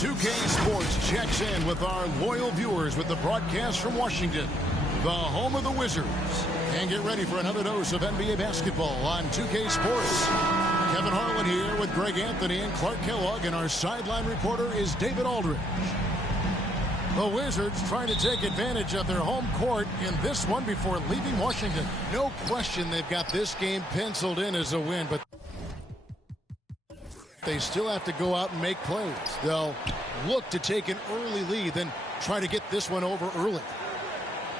2K Sports checks in with our loyal viewers with the broadcast from Washington, the home of the Wizards. And get ready for another dose of NBA basketball on 2K Sports. Kevin Harlan here with Greg Anthony and Clark Kellogg, and our sideline reporter is David Aldridge. The Wizards trying to take advantage of their home court in this one before leaving Washington. No question they've got this game penciled in as a win, but they still have to go out and make plays. They'll look to take an early lead, then try to get this one over early.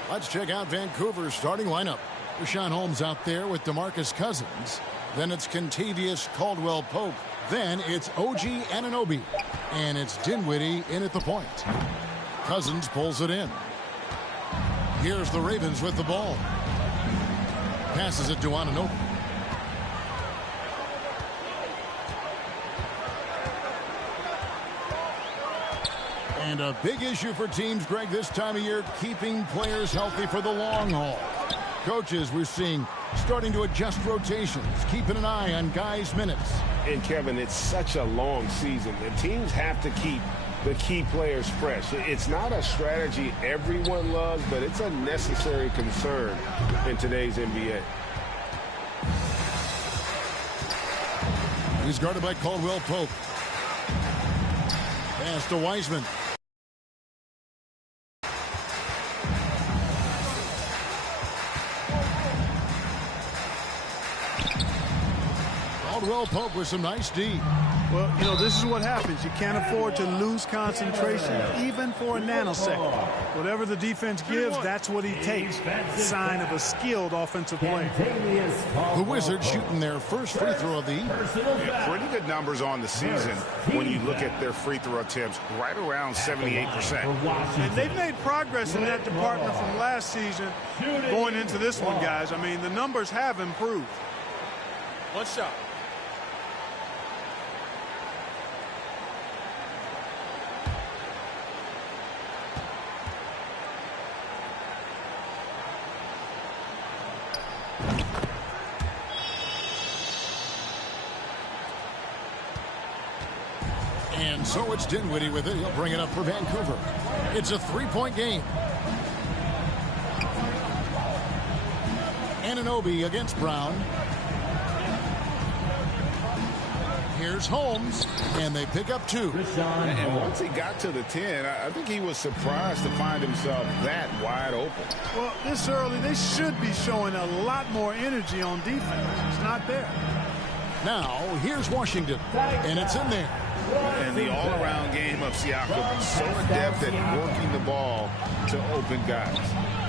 Let's check out Vancouver's starting lineup. Richaun Holmes out there with DeMarcus Cousins. Then it's Kentavious Caldwell-Pope. Then it's OG Anunoby. And it's Dinwiddie in at the point. Cousins pulls it in. Here's the Ravens with the ball. Passes it to Anunoby. And a big issue for teams, Greg, this time of year, keeping players healthy for the long haul. Coaches, we're seeing, starting to adjust rotations, keeping an eye on guys' minutes. And, Kevin, it's such a long season. The teams have to keep the key players fresh. It's not a strategy everyone loves, but it's a necessary concern in today's NBA. He's guarded by Caldwell-Pope. Pass to Wiseman. Caldwell-Pope with some nice D. Well, you know, this is what happens. You can't afford to lose concentration, even for a nanosecond. Whatever the defense gives, that's what he takes. Sign of a skilled offensive player. The Wizards shooting their first free throw of the year. Yeah, pretty good numbers on the season when you look at their free throw attempts, right around 78%. And they've made progress in that department from last season going into this one, guys. I mean, the numbers have improved. One shot. And so it's Dinwiddie with it. He'll bring it up for Vancouver. It's a three-point game. Anunoby against Brown. Here's Holmes, and they pick up two. And once he got to the 10, I think he was surprised to find himself that wide open. Well, this early, they should be showing a lot more energy on defense. It's not there. Now, here's Washington, and it's in there. And the all-around game of Siakam, so adept at working the ball to open guys.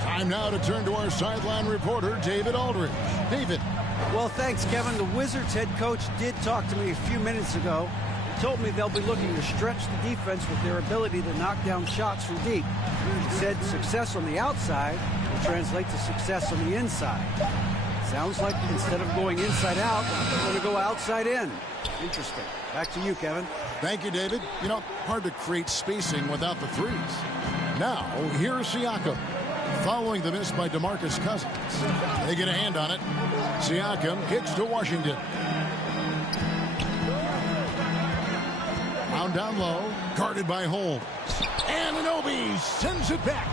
Time now to turn to our sideline reporter, David Aldridge. David. Well, thanks, Kevin. The Wizards head coach did talk to me a few minutes ago. He told me they'll be looking to stretch the defense with their ability to knock down shots from deep. He said success on the outside will translate to success on the inside. Sounds like instead of going inside out, they're going to go outside in. Interesting. Back to you, Kevin. Thank you, David. You know, hard to create spacing without the threes. Now, here's Siakam. Following the miss by DeMarcus Cousins. They get a hand on it. Siakam kicks to Washington. Down, down low. Guarded by Holmes. Anunoby sends it back.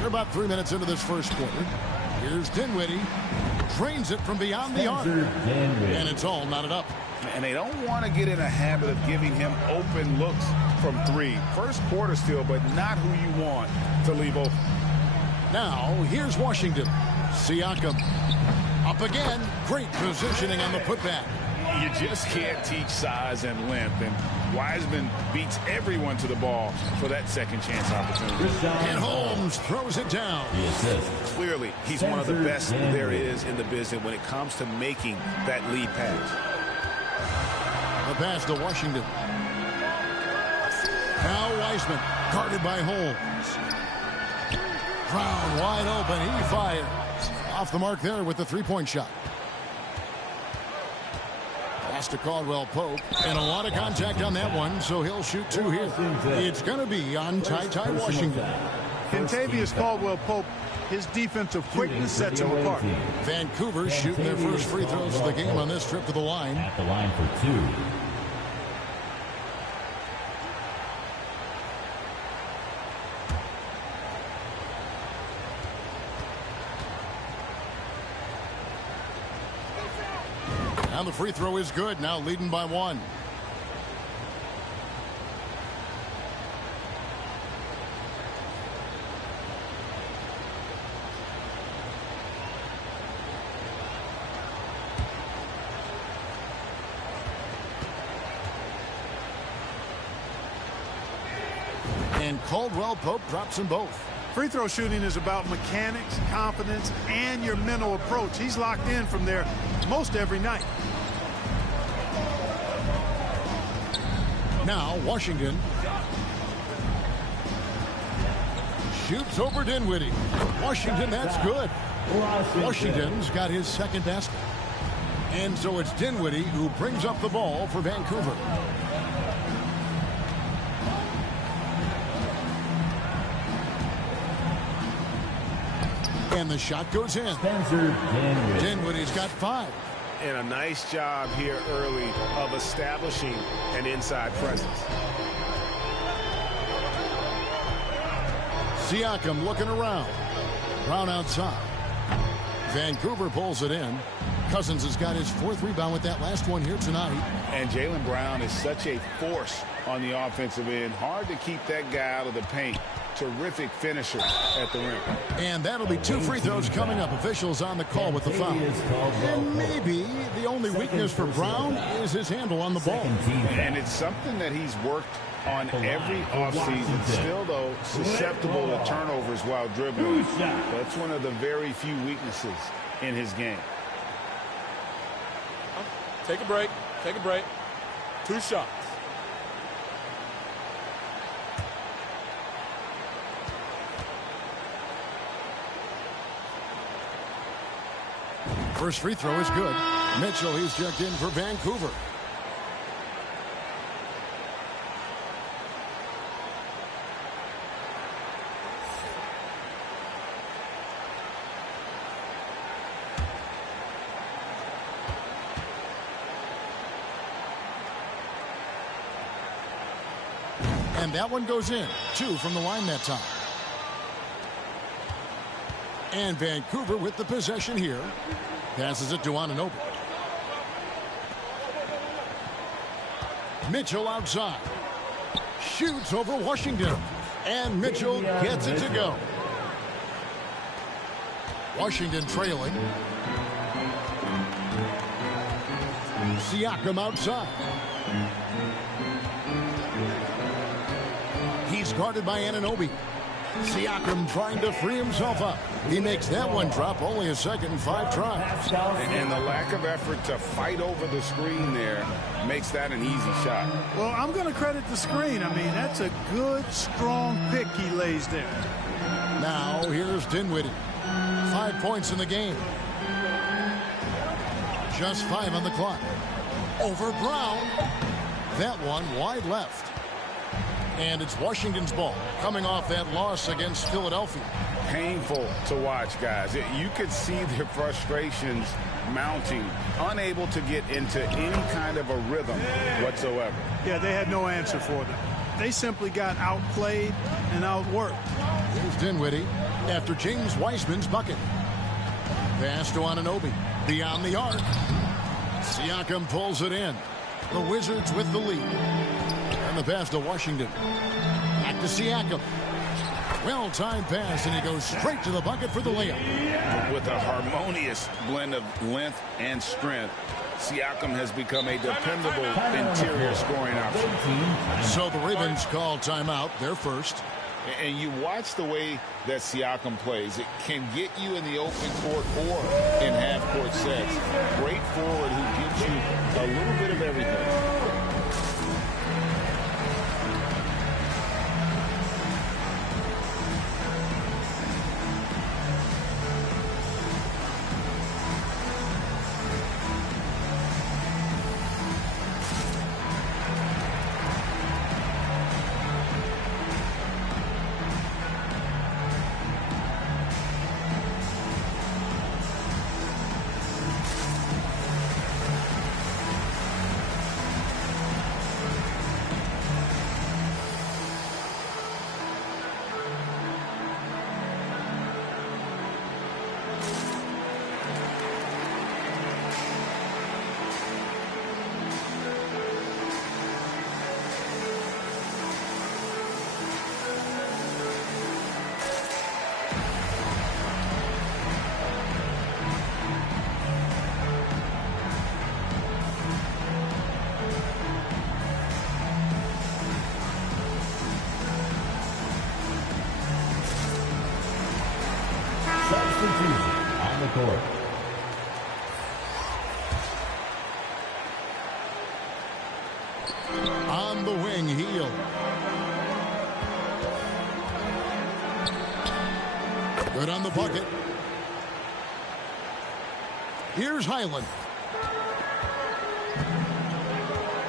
We're about 3 minutes into this first quarter. Here's Dinwiddie. Drains it from beyond the arc. And it's all knotted up. And they don't want to get in a habit of giving him open looks from three. First quarter still, but not who you want to leave open. Now, here's Washington. Siakam. Up again. Great positioning on the putback. You just can't teach size and length, and Wiseman beats everyone to the ball for that second chance opportunity. And Holmes throws it down. Clearly, he's one of the best there is in the business when it comes to making that lead pass. The pass to Washington. Now Wiseman, guarded by Holmes. Brown wide open. He fires. Off the mark there with the three-point shot. Pass to Caldwell-Pope. And a lot of contact on that one, so he'll shoot two here. It's going to be on Ty Washington. Kentavious Caldwell-Pope His defensive quickness sets him apart. Vancouver shooting their first free throws of the game on this trip to the line. At the line for 2. And the free throw is good. Now leading by 1. And Caldwell Pope drops them both. Free throw shooting is about mechanics, confidence, and your mental approach. He's locked in from there most every night. Now Washington shoots over Dinwiddie. Washington, that's good. Washington's got his second basket. And so it's Dinwiddie who brings up the ball for Vancouver. And the shot goes in. Dinwiddie's got 5. And a nice job here early of establishing an inside presence. Siakam looking around. Brown outside. Vancouver pulls it in. Cousins has got his 4th rebound with that last one here tonight. And Jaylen Brown is such a force on the offensive end. Hard to keep that guy out of the paint. Terrific finisher at the rim. And that'll be 2 free throws coming up. Officials on the call with the foul. And maybe the only weakness for Brown is his handle on the ball. And it's something that he's worked on every offseason. Still, though, susceptible to turnovers while dribbling. That's one of the very few weaknesses in his game. Take a break. Take a break. 2 shots. First free throw is good. Mitchell, he's checked in for Vancouver. And that one goes in. 2 from the line that time. And Vancouver with the possession here. Passes it to Anunoby. Mitchell outside. Shoots over Washington. And Mitchell gets it to go. Washington trailing. Siakam outside. He's guarded by Anunoby. Siakam trying to free himself up. He makes that one drop. Only a second and 5 tries. And the lack of effort to fight over the screen there makes that an easy shot. Well, I'm going to credit the screen. I mean, that's a good, strong pick he lays there. Now, here's Dinwiddie. 5 points in the game. Just 5 on the clock. Over Brown. That one wide left. And it's Washington's ball coming off that loss against Philadelphia. Painful to watch, guys. You could see their frustrations mounting, unable to get into any kind of a rhythm whatsoever. Yeah, they had no answer for them. They simply got outplayed and outworked. Here's Dinwiddie after James Wiseman's bucket. Pass to Anunoby. Beyond the arc. Siakam pulls it in. The Wizards with the lead. And the pass to Washington. Back to Siakam. Well-timed pass, and he goes straight to the bucket for the layup. With a harmonious blend of length and strength, Siakam has become a dependable interior scoring option. So the Ravens call timeout, their first. And you watch the way that Siakam plays. It can get you in the open court or in half-court sets. Great forward who gives you a little bit of everything. Substitution on the court. On the wing, Hield. Good on the bucket. Here's Highland.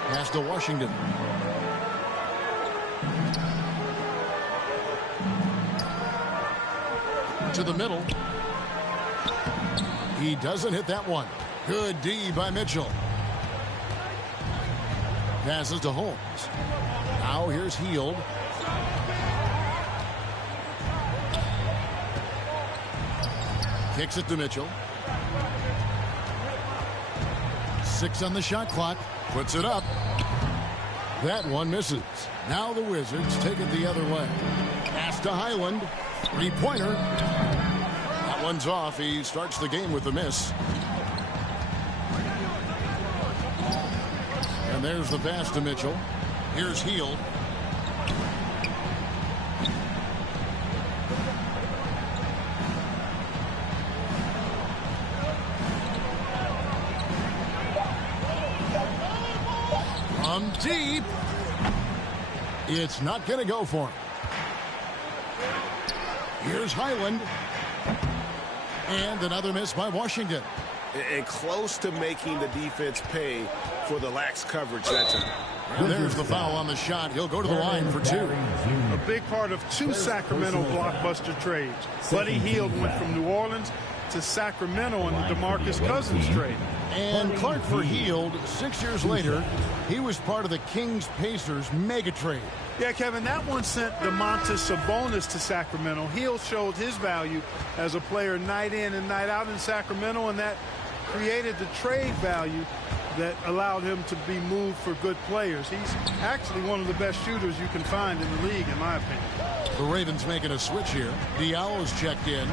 Pass to Washington. To the middle. He doesn't hit that one. Good D by Mitchell. Passes to Holmes. Now here's Hield. Kicks it to Mitchell. 6 on the shot clock. Puts it up. That one misses. Now the Wizards take it the other way. Pass to Highland. Three-pointer. That one's off. He starts the game with a miss. And there's the pass to Mitchell. Here's Hield. From deep. It's not going to go for him. Here's Highland. And another miss by Washington. And close to making the defense pay for the lax coverage that time. And there's the foul on the shot. He'll go to the line for 2. A big part of 2 Sacramento blockbuster trades. Buddy Hield went from New Orleans to Sacramento in the DeMarcus Cousins trade. And Clark for Hield, 6 years later, he was part of the Kings-Pacers mega trade. Yeah, Kevin, that one sent Domantas Sabonis to Sacramento. Hield showed his value as a player night in and night out in Sacramento, and that created the trade value that allowed him to be moved for good players. He's actually one of the best shooters you can find in the league, in my opinion. The Ravens making a switch here. Diallo's checked in.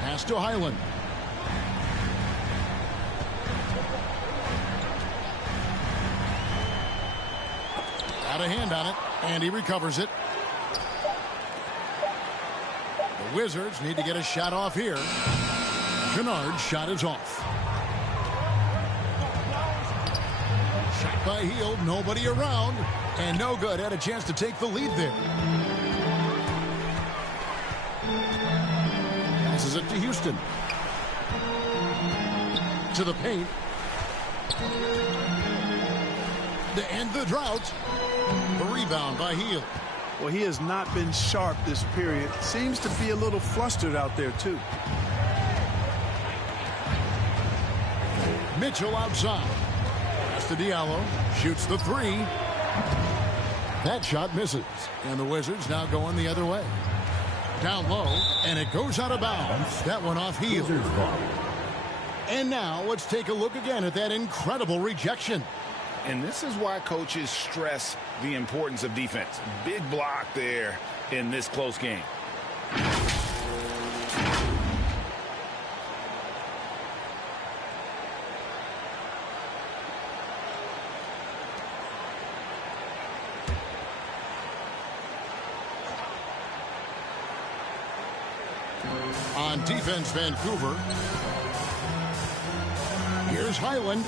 Pass to Highland. Got a hand on it, and he recovers it. The Wizards need to get a shot off here. Kennard's shot is off. Shot by Hield, nobody around, and no good. Had a chance to take the lead there. Passes it to Houston. To the paint. To end the drought. The rebound by Hield. Well, he has not been sharp this period. Seems to be a little flustered out there, too. Mitchell outside. Pass to Diallo. Shoots the 3. That shot misses. And the Wizards now going the other way. Down low, and it goes out of bounds. That one off Hield. And now let's take a look again at that incredible rejection. And this is why coaches stress the importance of defense. Big block there in this close game. On defense, Vancouver. Here's Highland.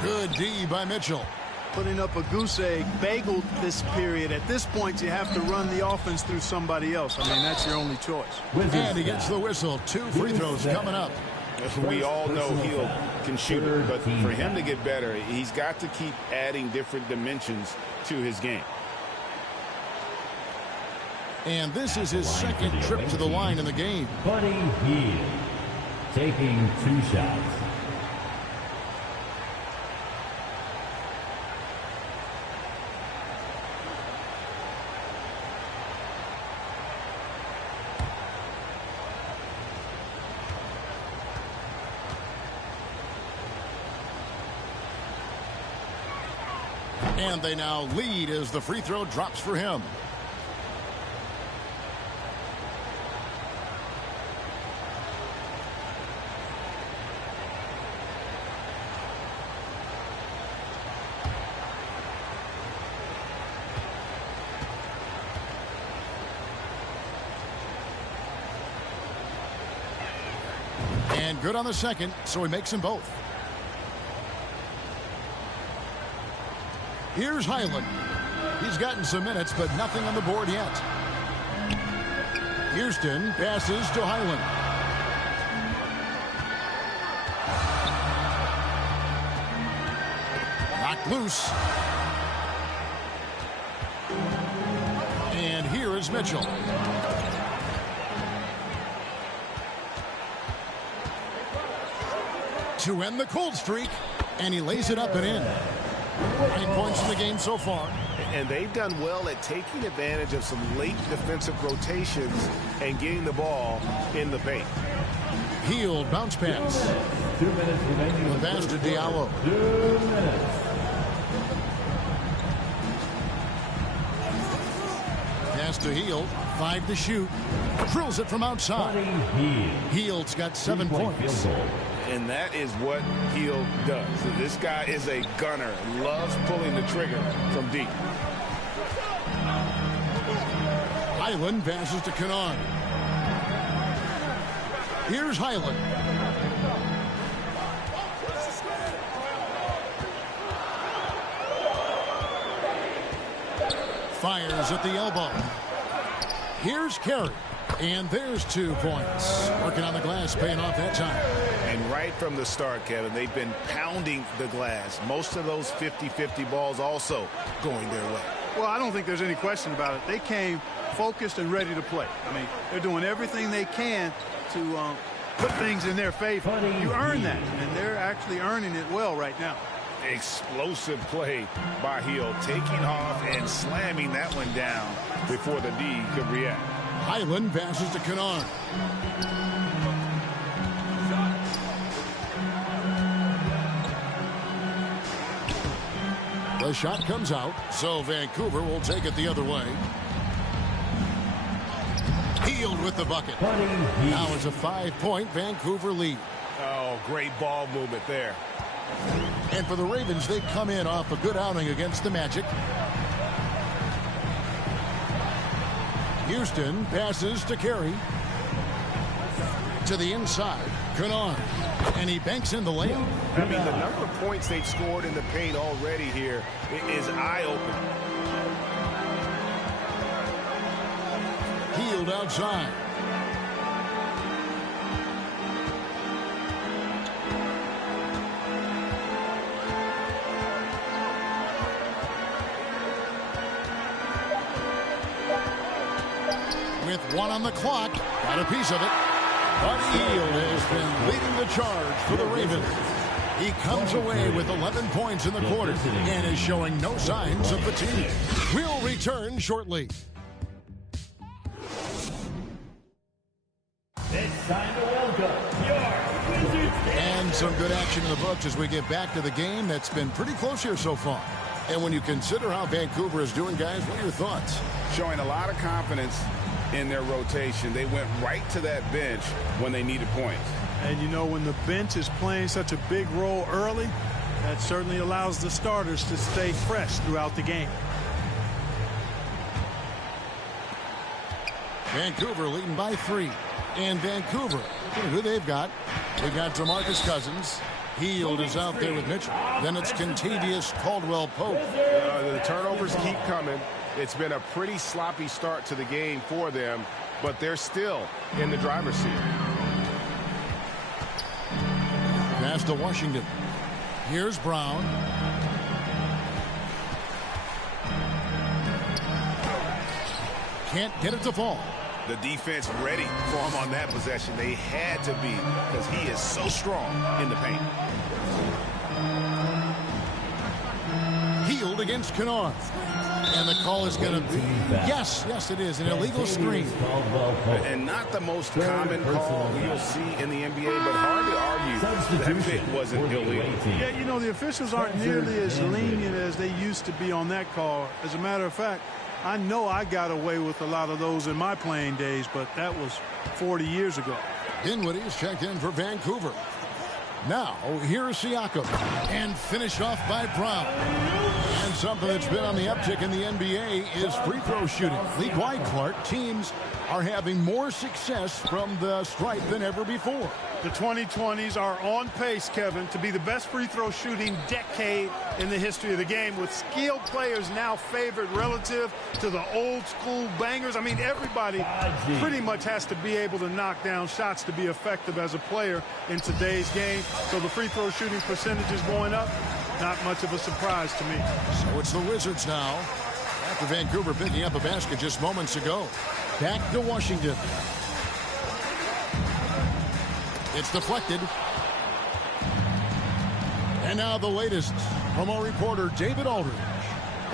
Good D by Mitchell. Putting up a goose egg, bageled this period. At this point, you have to run the offense through somebody else. I mean, that's your only choice. And he gets the whistle. 2 free throws coming up. We all know Hield can shoot it, but for him to get better, he's got to keep adding different dimensions to his game. And this is his second trip to the line in the game. Buddy Hield taking 2 shots. And they now lead as the free throw drops for him. And good on the second, so he makes them both. Here's Highland. He's gotten some minutes, but nothing on the board yet. Houston passes to Highland. Knocked loose. And here is Mitchell. To end the cold streak, and he lays it up and in. 9 points in the game so far. And they've done well at taking advantage of some late defensive rotations and getting the ball in the paint. Healed bounce pass. 2 minutes remaining. The pass to Diallo. 2 minutes. Pass to Hield. 5 to shoot. Drills it from outside. Hield's got 7 points. And that is what Hield does. This guy is a gunner and loves pulling the trigger from deep. Highland passes to Kennard. Here's Highland. Fires at the elbow. Here's Carey. And there's 2 points. Working on the glass, paying off that time. And right from the start, Kevin, they've been pounding the glass. Most of those 50-50 balls also going their way. Well, I don't think there's any question about it. They came focused and ready to play. I mean, they're doing everything they can to put things in their favor. You earn that, and they're actually earning it well right now. Explosive play by Hield, taking off and slamming that one down before the D could react. Highland passes to Kennard. The shot comes out, so Vancouver will take it the other way. Hield with the bucket. Now it's a 5-point Vancouver lead. Oh, great ball movement there. And for the Ravens, they come in off a good outing against the Magic. Houston passes to Carey. To the inside. Kennard. And he banks in the layup. I mean, the number of points they've scored in the paint already here is eye-opening. Hield outside. With 1 on the clock, got a piece of it. Buddy Hield has been leading the charge for the Ravens. He comes away with 11 points in the quarter and is showing no signs of fatigue. We'll return shortly. It's time to welcome your Wizards. And some good action in the books as we get back to the game that's been pretty close here so far. And when you consider how Vancouver is doing, guys, what are your thoughts? Showing a lot of confidence in their rotation. They went right to that bench when they needed points. And you know, when the bench is playing such a big role early, that certainly allows the starters to stay fresh throughout the game. Vancouver leading by 3. And Vancouver, who they've got? They got DeMarcus Cousins. Hield is out there with Mitchell. Then it's Kentavious Caldwell-Pope. The turnovers keep coming. It's been a pretty sloppy start to the game for them, but they're still in the driver's seat. Pass to Washington. Here's Brown. Can't get it to fall. The defense ready for him on that possession. They had to be, because he is so strong in the paint. Hield against Kennard. And the call is going to be, yes, it is, an illegal screen. And not the most common call you'll see in the NBA, but hard to argue that pick wasn't illegal. Yeah, you know, the officials aren't nearly as lenient as they used to be on that call. As a matter of fact, I know I got away with a lot of those in my playing days, but that was 40 years ago. Dinwiddie is checked in for Vancouver. Now, here's Siakam. And finished off by Brown. And Something that's been on the uptick in the NBA is free throw shooting. League-wide, Clark, teams are having more success from the stripe than ever before. The 2020s are on pace, Kevin, to be the best free throw shooting decade in the history of the game, with skilled players now favored relative to the old school bangers. I mean, everybody pretty much has to be able to knock down shots to be effective as a player in today's game. So the free throw shooting percentage is going up. Not much of a surprise to me. So it's the Wizards now, after Vancouver picking up a basket just moments ago. Back to Washington. It's deflected. And now the latest from our reporter, David Aldridge.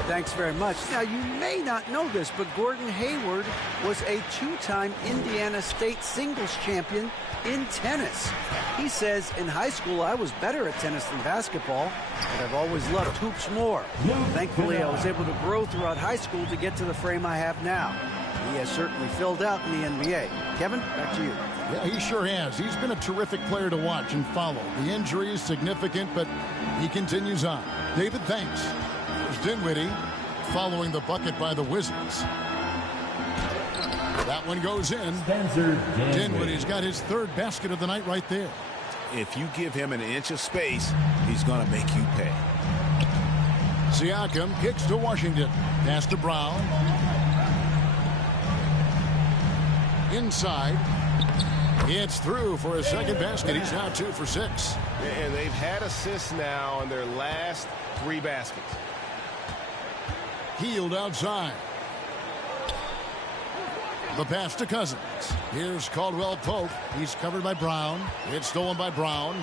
Thanks very much. Now, you may not know this, but Gordon Hayward was a two-time Indiana State singles champion in tennis. He says, in high school, I was better at tennis than basketball, but I've always loved hoops more. Thankfully, I was able to grow throughout high school to get to the frame I have now. He has certainly filled out in the NBA. Kevin, back to you. Yeah, he sure has. He's been a terrific player to watch and follow. The injury is significant, but he continues on. David, thanks. There's Dinwiddie following the bucket by the Wizards. That one goes in. Dinwiddie's got his third basket of the night right there. If you give him an inch of space, he's going to make you pay. Siakam kicks to Washington. Pass to Brown. Inside. It's through for a second basket. He's now 2 for 6. And they've had assists now in their last 3 baskets. Healed outside. The pass to Cousins. Here's Caldwell Pope. He's covered by Brown. It's stolen by Brown.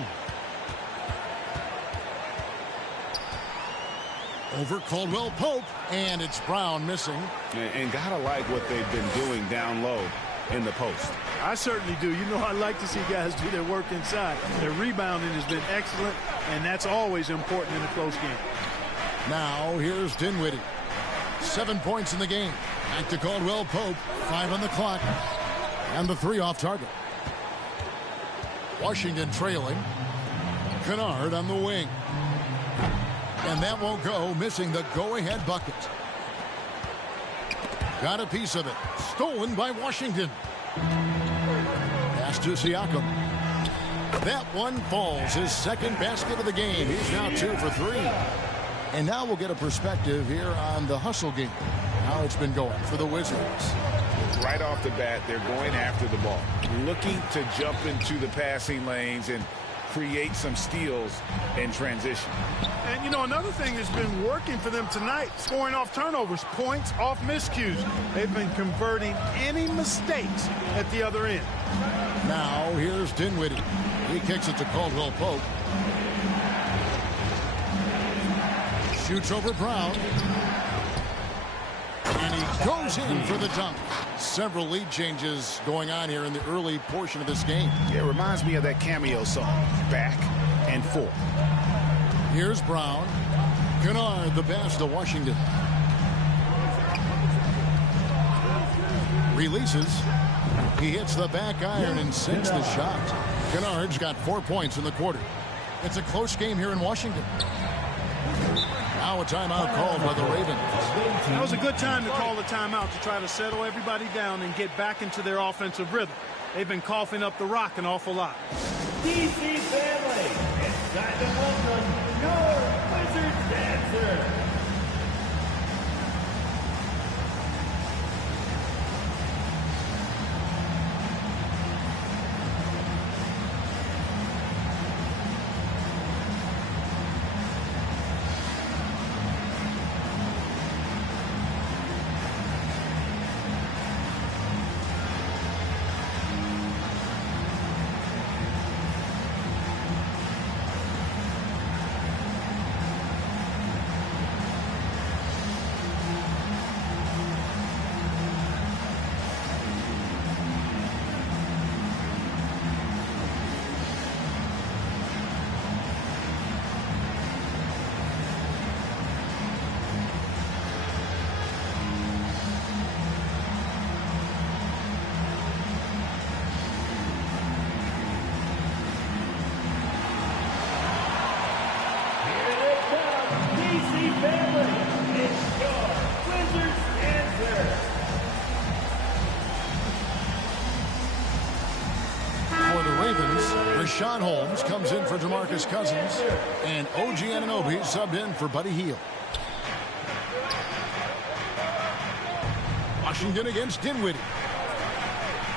Over Caldwell Pope. And it's Brown missing. And gotta like what they've been doing down low in the post. I certainly do. You know, I like to see guys do their work inside. Their rebounding has been excellent, and that's always important in a close game. Now here's Dinwiddie. 7 points in the game. Back to Caldwell Pope. 5 on the clock. And the 3 off target. Washington trailing. Kennard on the wing. And that won't go, missing the go-ahead bucket. Got a piece of it. Stolen by Washington. Pass to Siakam. That one falls. His second basket of the game. He's now 2 for 3. And now we'll get a perspective here on the hustle game. How it's been going for the Wizards. Right off the bat, they're going after the ball, looking to jump into the passing lanes and create some steals in transition. And, you know, another thing that's been working for them tonight, scoring off turnovers, points off miscues. They've been converting any mistakes at the other end. Now here's Dinwiddie. He kicks it to Caldwell Pope. Shoots over Brown. And he goes in for the dunk. Several lead changes going on here in the early portion of this game. It reminds me of that cameo song, Back and Forth. Here's Brown. Kennard the pass to Washington. Releases. He hits the back iron and sinks the shot. Kennard's got 4 points in the quarter. It's a close game here in Washington. Now a timeout called by the Ravens. That was a good time to call the timeout to try to settle everybody down and get back into their offensive rhythm. They've been coughing up the rock an awful lot. DC family, it's time to welcome your Wizards dancer. Rashawn Holmes comes in for DeMarcus Cousins, and OG Anunoby subbed in for Buddy Hield. Washington against Dinwiddie.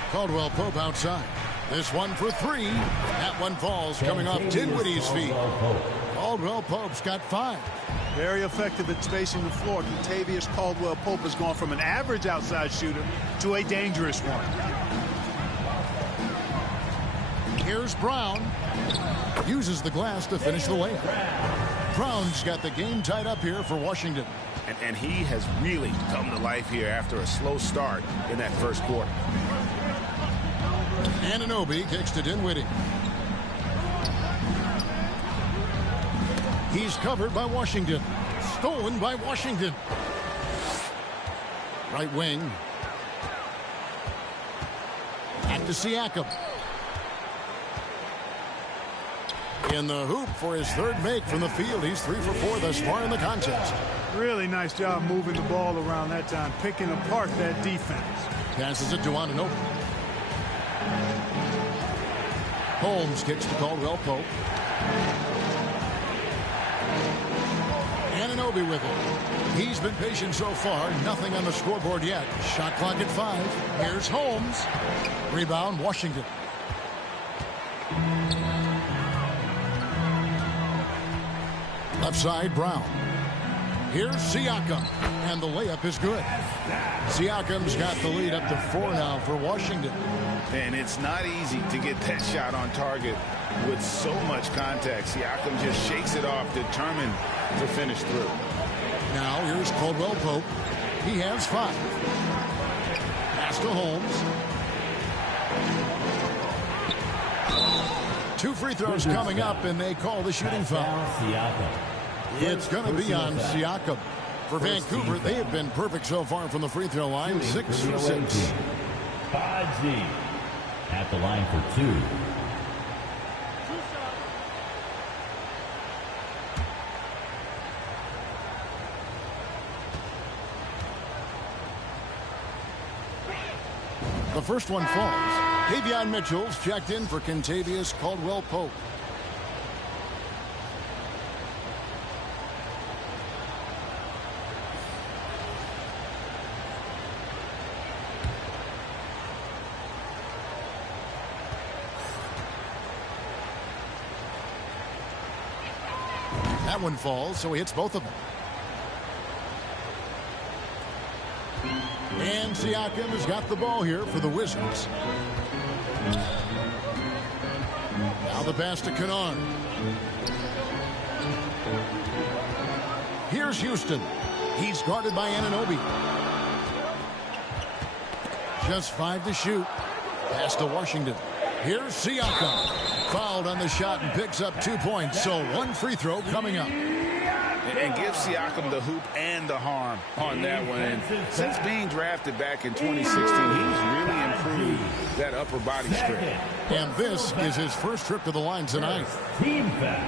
Caldwell Pope outside. This one for three. That one falls coming off Dinwiddie's feet. Caldwell Pope's got 5. Very effective at spacing the floor. Kentavious Caldwell Pope has gone from an average outside shooter to a dangerous one. Here's Brown. Uses the glass to finish the layup. Brown's got the game tied up here for Washington. And he has really come to life here after a slow start in that first quarter. Anunoby kicks to Dinwiddie. He's covered by Washington. Stolen by Washington. Right wing. Back to Siakam. In the hoop for his third make from the field. He's 3 for 4 thus far in the contest. Really nice job moving the ball around that time, picking apart that defense. Passes it to Anunoby. Holmes kicks to Caldwell Pope. Anunoby with it. He's been patient so far. Nothing on the scoreboard yet. Shot clock at 5. Here's Holmes. Rebound, Washington. Left side, Brown. Here's Siakam. And the layup is good. Siakam's got the lead up to 4 now for Washington. And it's not easy to get that shot on target with so much contact. Siakam just shakes it off, determined to finish through. Now here's Caldwell Pope. He has 5. Pass to Holmes. 2 free throws coming up, and they call the shooting foul. It's going to be on Siakam. For Vancouver, they have been perfect so far from the free throw line. 6 for 6. Baji at the line for 2. The first one falls. Davion Mitchell's checked in for Kentavious Caldwell Pope. That one falls, so he hits both of them. And Siakam has got the ball here for the Wizards. Now the pass to Kennard. Here's Houston. He's guarded by Anunoby. Just 5 to shoot. Pass to Washington. Here's Siakam. Fouled on the shot and picks up 2 points. So 1 free throw coming up. And gives Siakam the hoop and the harm on that one. And since being drafted back in 2016, he's really improved that upper body strength. And this is his first trip to the line tonight. Team foul.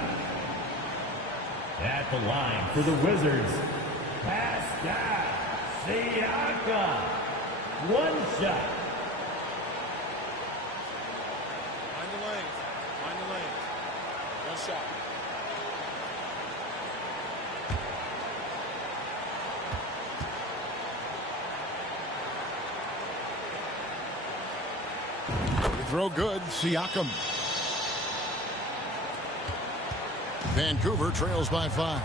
At the line for the Wizards, Pascal Siakam. 1 shot. Find the lanes. Find the lanes. 1 shot. Throw good, Siakam. Vancouver trails by 5.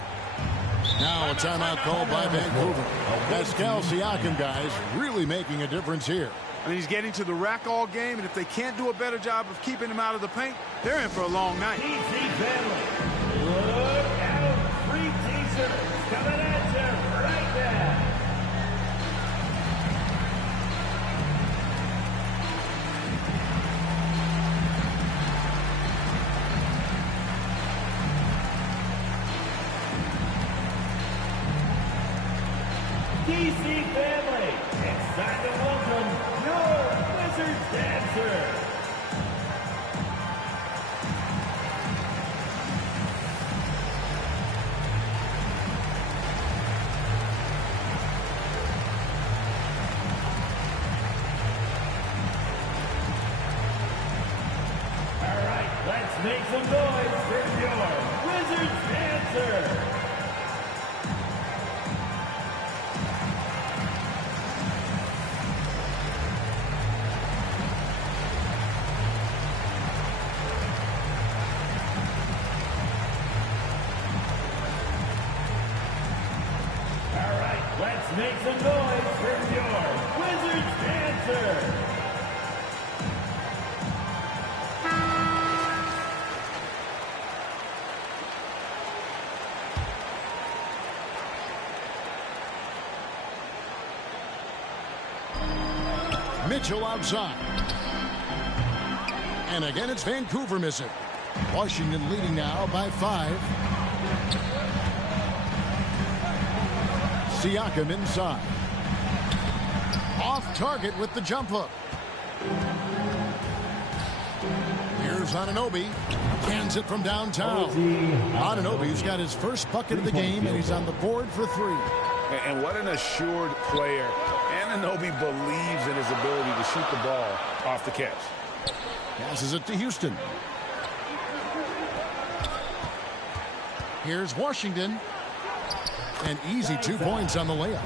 Now a timeout called by Vancouver. Pascal Siakam, guys, really making a difference here. I mean, he's getting to the rack all game, and if they can't do a better job of keeping him out of the paint, they're in for a long night. TC family, look out. Free t-shirts coming at you right now. DC family, it's time to welcome your Wizards dancer. All right, let's Let's make some noise for your Wizards dancer. All right, let's make some noise for your Wizards dancer. Mitchell outside. And again, it's Vancouver missing. Washington leading now by 5. Siakam inside. Off target with the jump hook. Here's Anunoby. Cans it from downtown. Anunoby's got his first bucket of the game, and he's on the board for 3. And what an assured player. Anunoby believes in his ability to shoot the ball off the catch. Passes it to Houston. Here's Washington. And easy 2 points on the layup.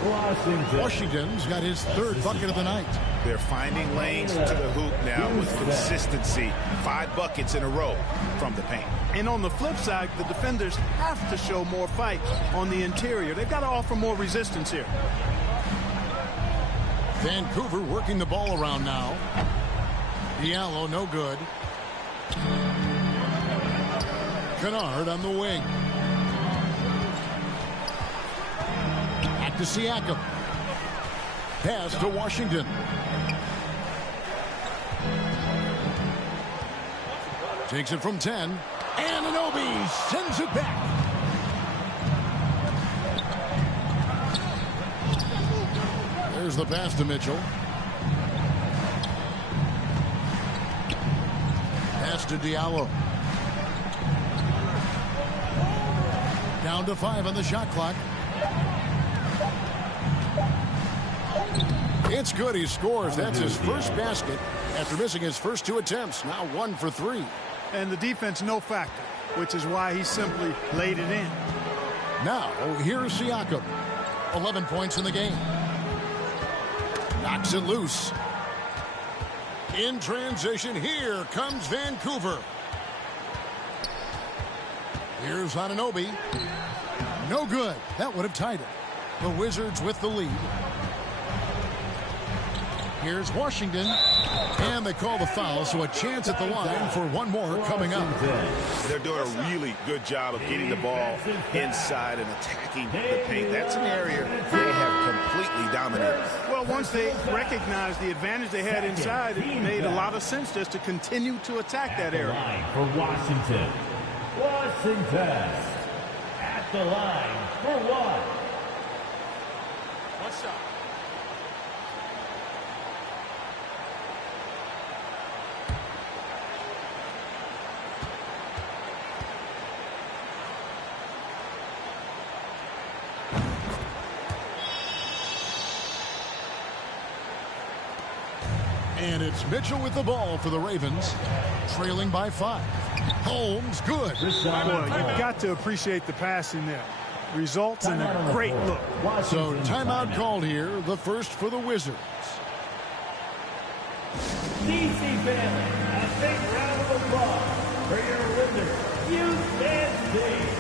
Washington's got his 3rd bucket of the night. They're finding lanes to the hoop now with consistency. 5 buckets in a row from the paint. And on the flip side, the defenders have to show more fight on the interior. They've got to offer more resistance here. Vancouver working the ball around now. Diallo no good. Kennard on the wing. Back to Siakam. Pass to Washington. Takes it from 10. Anunoby sends it back. There's the pass to Mitchell. Pass to Diallo. Down to 5 on the shot clock. It's good. He scores. That's his first basket after missing his first 2 attempts. Now 1 for 3. And the defense no factor, which is why he simply laid it in. Now, here's Siakam. 11 points in the game. Knocks it loose. In transition, here comes Vancouver. Here's Anunoby. No good. That would have tied it. The Wizards with the lead. Here's Washington. And they call the foul, so a chance at the line for one more coming up. They're doing a really good job of getting the ball inside and attacking the paint. That's an area they have completely dominated. Well, once they recognized the advantage they had inside, it made a lot of sense just to continue to attack that area. For Washington. Washington at the line for what? One shot. And it's Mitchell with the ball for the Ravens, trailing by 5. Holmes, good. Boy, you've got to appreciate the passing there. Results in a great look. So timeout called here, the first for the Wizards. DC family, a big round of applause for your Wizards. You stand team.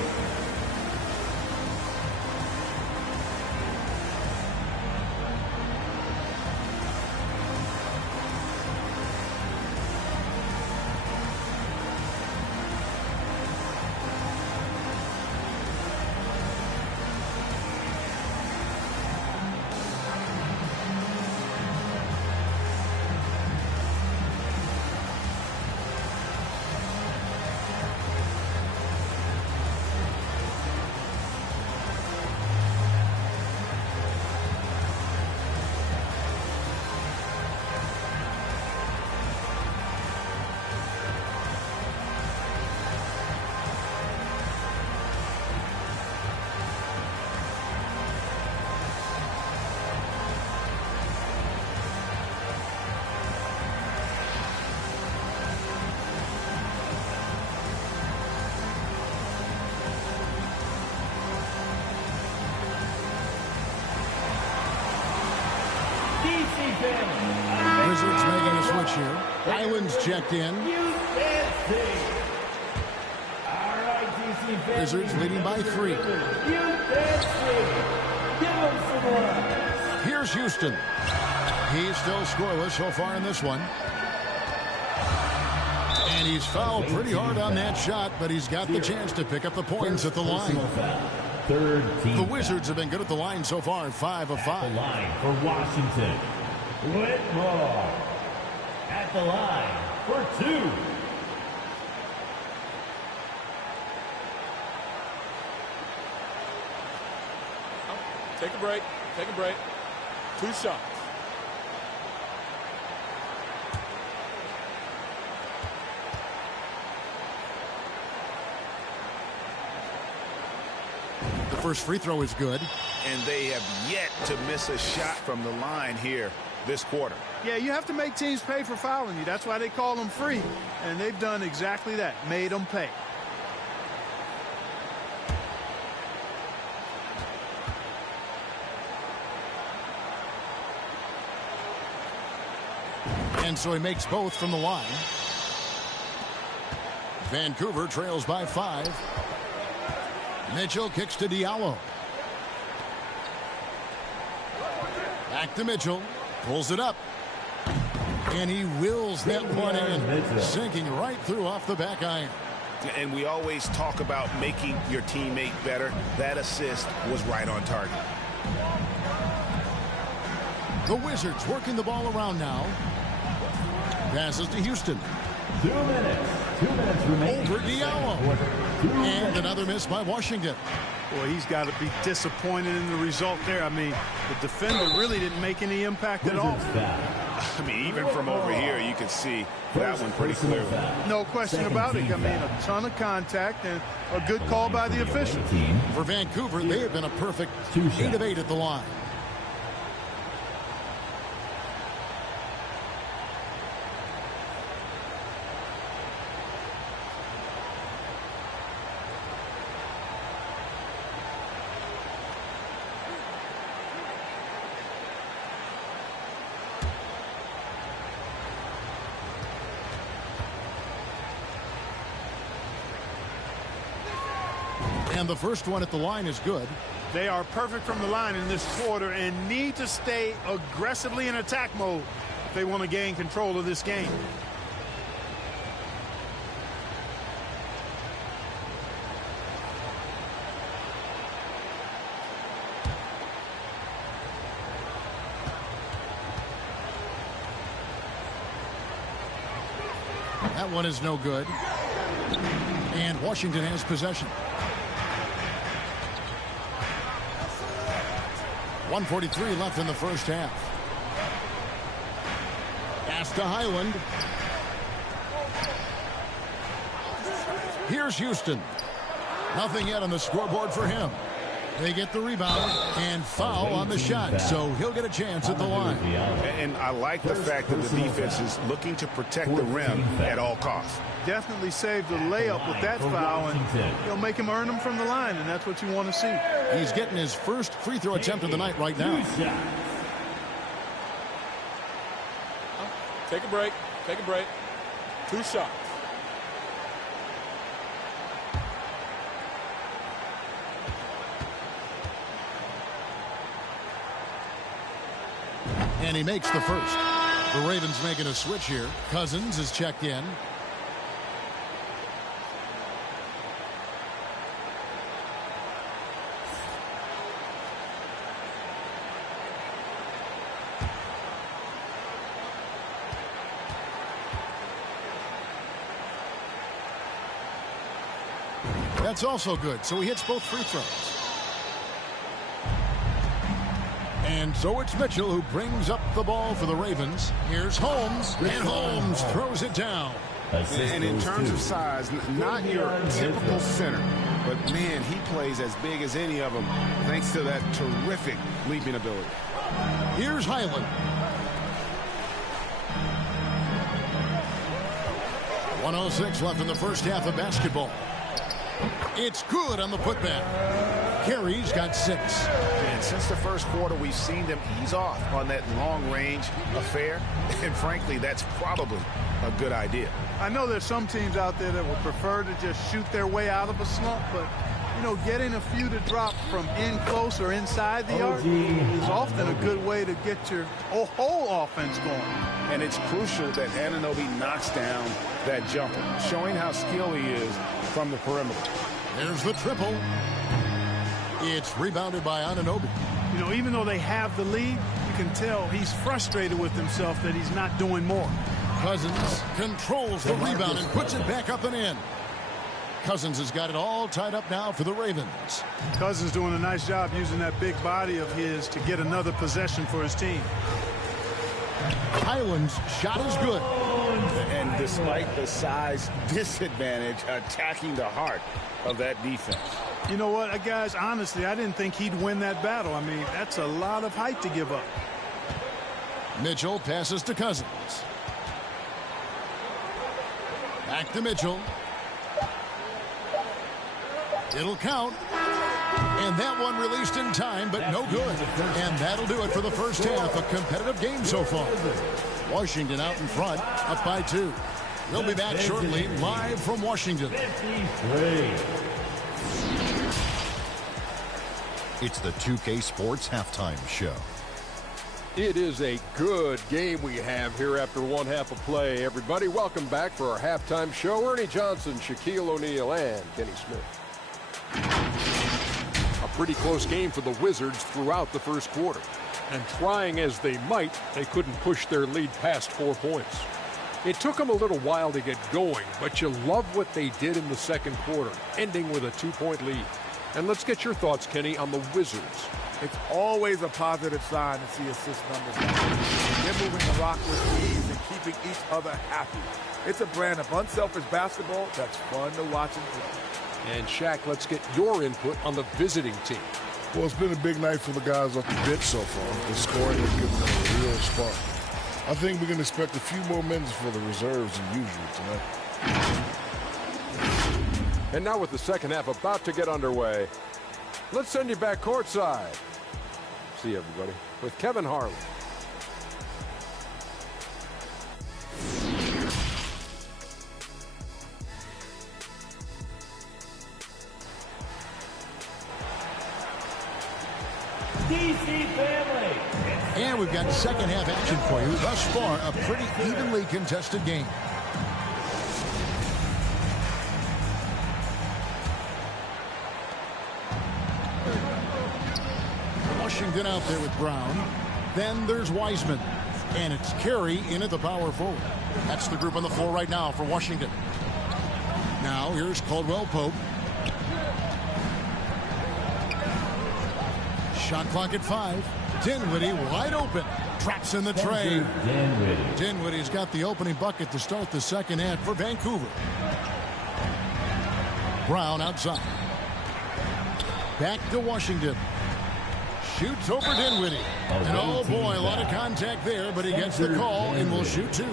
Wizards making a switch here. Highland's checked in. Wizards leading by 3. Here's Houston. He's still scoreless so far in this one. And he's fouled pretty hard on that shot, but he's got the chance to pick up the points at the line. The Wizards have been good at the line so far, 5 of 5. At the line for Washington, Whitmore. At the line for 2. Take a break. Take a break. 2 shots. The first free throw is good. And they have yet to miss a shot from the line here this quarter. Yeah, you have to make teams pay for fouling you. That's why they call them free. And they've done exactly that, made them pay. And so he makes both from the line. Vancouver trails by 5. Mitchell kicks to Diallo. Back to Mitchell. Pulls it up. And he wills that one in. Sinking right through off the back iron. And we always talk about making your teammate better. That assist was right on target. The Wizards working the ball around now. Passes to Houston. 2 minutes. 2 minutes remaining. Over Diallo. And another miss by Washington. Boy, he's got to be disappointed in the result there. I mean, the defender really didn't make any impact at all. I mean, even from over here, you can see that one pretty clearly. No question about it. I mean, a ton of contact and a good call by the official. For Vancouver, they have been a perfect 8 of 8 at the line. And the first one at the line is good. They are perfect from the line in this quarter and need to stay aggressively in attack mode if they want to gain control of this game. That one is no good. And Washington has possession. 1:43 left in the first half. Pass to Highland. Here's Houston. Nothing yet on the scoreboard for him. They get the rebound and foul on the shot, so he'll get a chance at the line. And I like the fact that the defense is looking to protect the rim at all costs. Definitely saved the layup with that foul, and he'll make him earn them from the line, and that's what you want to see. He's getting his first free throw attempt of the night right now. Take a break. Take a break. 2 shots. And he makes the first. The Ravens making a switch here. Cousins is checked in. That's also good. So he hits both free throws. And so it's Mitchell who brings up the ball for the Ravens. Here's Holmes, and Holmes throws it down. And in terms of size, not your typical center, but man, he plays as big as any of them thanks to that terrific leaping ability. Here's Highland. 1:06 left in the first half of basketball. It's good on the putback. Carey's got 6. And since the first quarter, we've seen them ease off on that long-range affair. And frankly, that's probably a good idea. I know there's some teams out there that would prefer to just shoot their way out of a slump, but, you know, getting a few to drop from in close or inside the arc is often a good way to get your whole offense going. And it's crucial that Anunoby knocks down that jumper, showing how skilled he is from the perimeter. There's the triple. It's rebounded by Anunoby. You know, even though they have the lead, you can tell he's frustrated with himself that he's not doing more. Cousins controls the rebound and puts it back up and in. Cousins has got it all tied up now for the Ravens. Cousins doing a nice job using that big body of his to get another possession for his team. Highland's shot is good. And despite the size disadvantage, attacking the heart of that defense. You know what, guys, honestly, I didn't think he'd win that battle. I mean, that's a lot of height to give up. Mitchell passes to Cousins. Back to Mitchell. It'll count. And that one released in time, but no good. And that'll do it for the first half. A competitive game so far. Washington out in front, up by 2. We'll be back shortly, live from Washington. It's the 2K Sports Halftime Show. It is a good game we have here after one half of play. Everybody, welcome back for our halftime show. Ernie Johnson, Shaquille O'Neal, and Kenny Smith. A pretty close game for the Wizards throughout the first quarter. And trying as they might, they couldn't push their lead past 4 points. It took them a little while to get going, but you love what they did in the second quarter, ending with a 2-point lead. And let's get your thoughts, Kenny, on the Wizards. It's always a positive sign to see assist numbers. They're moving the rock with ease and keeping each other happy. It's a brand of unselfish basketball that's fun to watch and play. And Shaq, let's get your input on the visiting team. Well, it's been a big night for the guys off the bench so far. The scoring has given them a real spark. I think we can expect a few more minutes for the reserves than usual tonight. And now with the second half about to get underway, let's send you back courtside. See you, everybody, with Kevin Harlan. DC family. And we've got second half action for you. Thus far, a pretty evenly contested game. Washington out there with Brown. Then there's Wiseman. And it's Carey in at the power forward. That's the group on the floor right now for Washington. Now here's Caldwell-Pope. Shot clock at 5. Dinwiddie wide open. Traps in the tray. Dinwiddie's got the opening bucket to start the second half for Vancouver. Brown outside. Back to Washington. Shoots over Dinwiddie. And oh boy, a lot of contact there, but he gets the call and will shoot 2.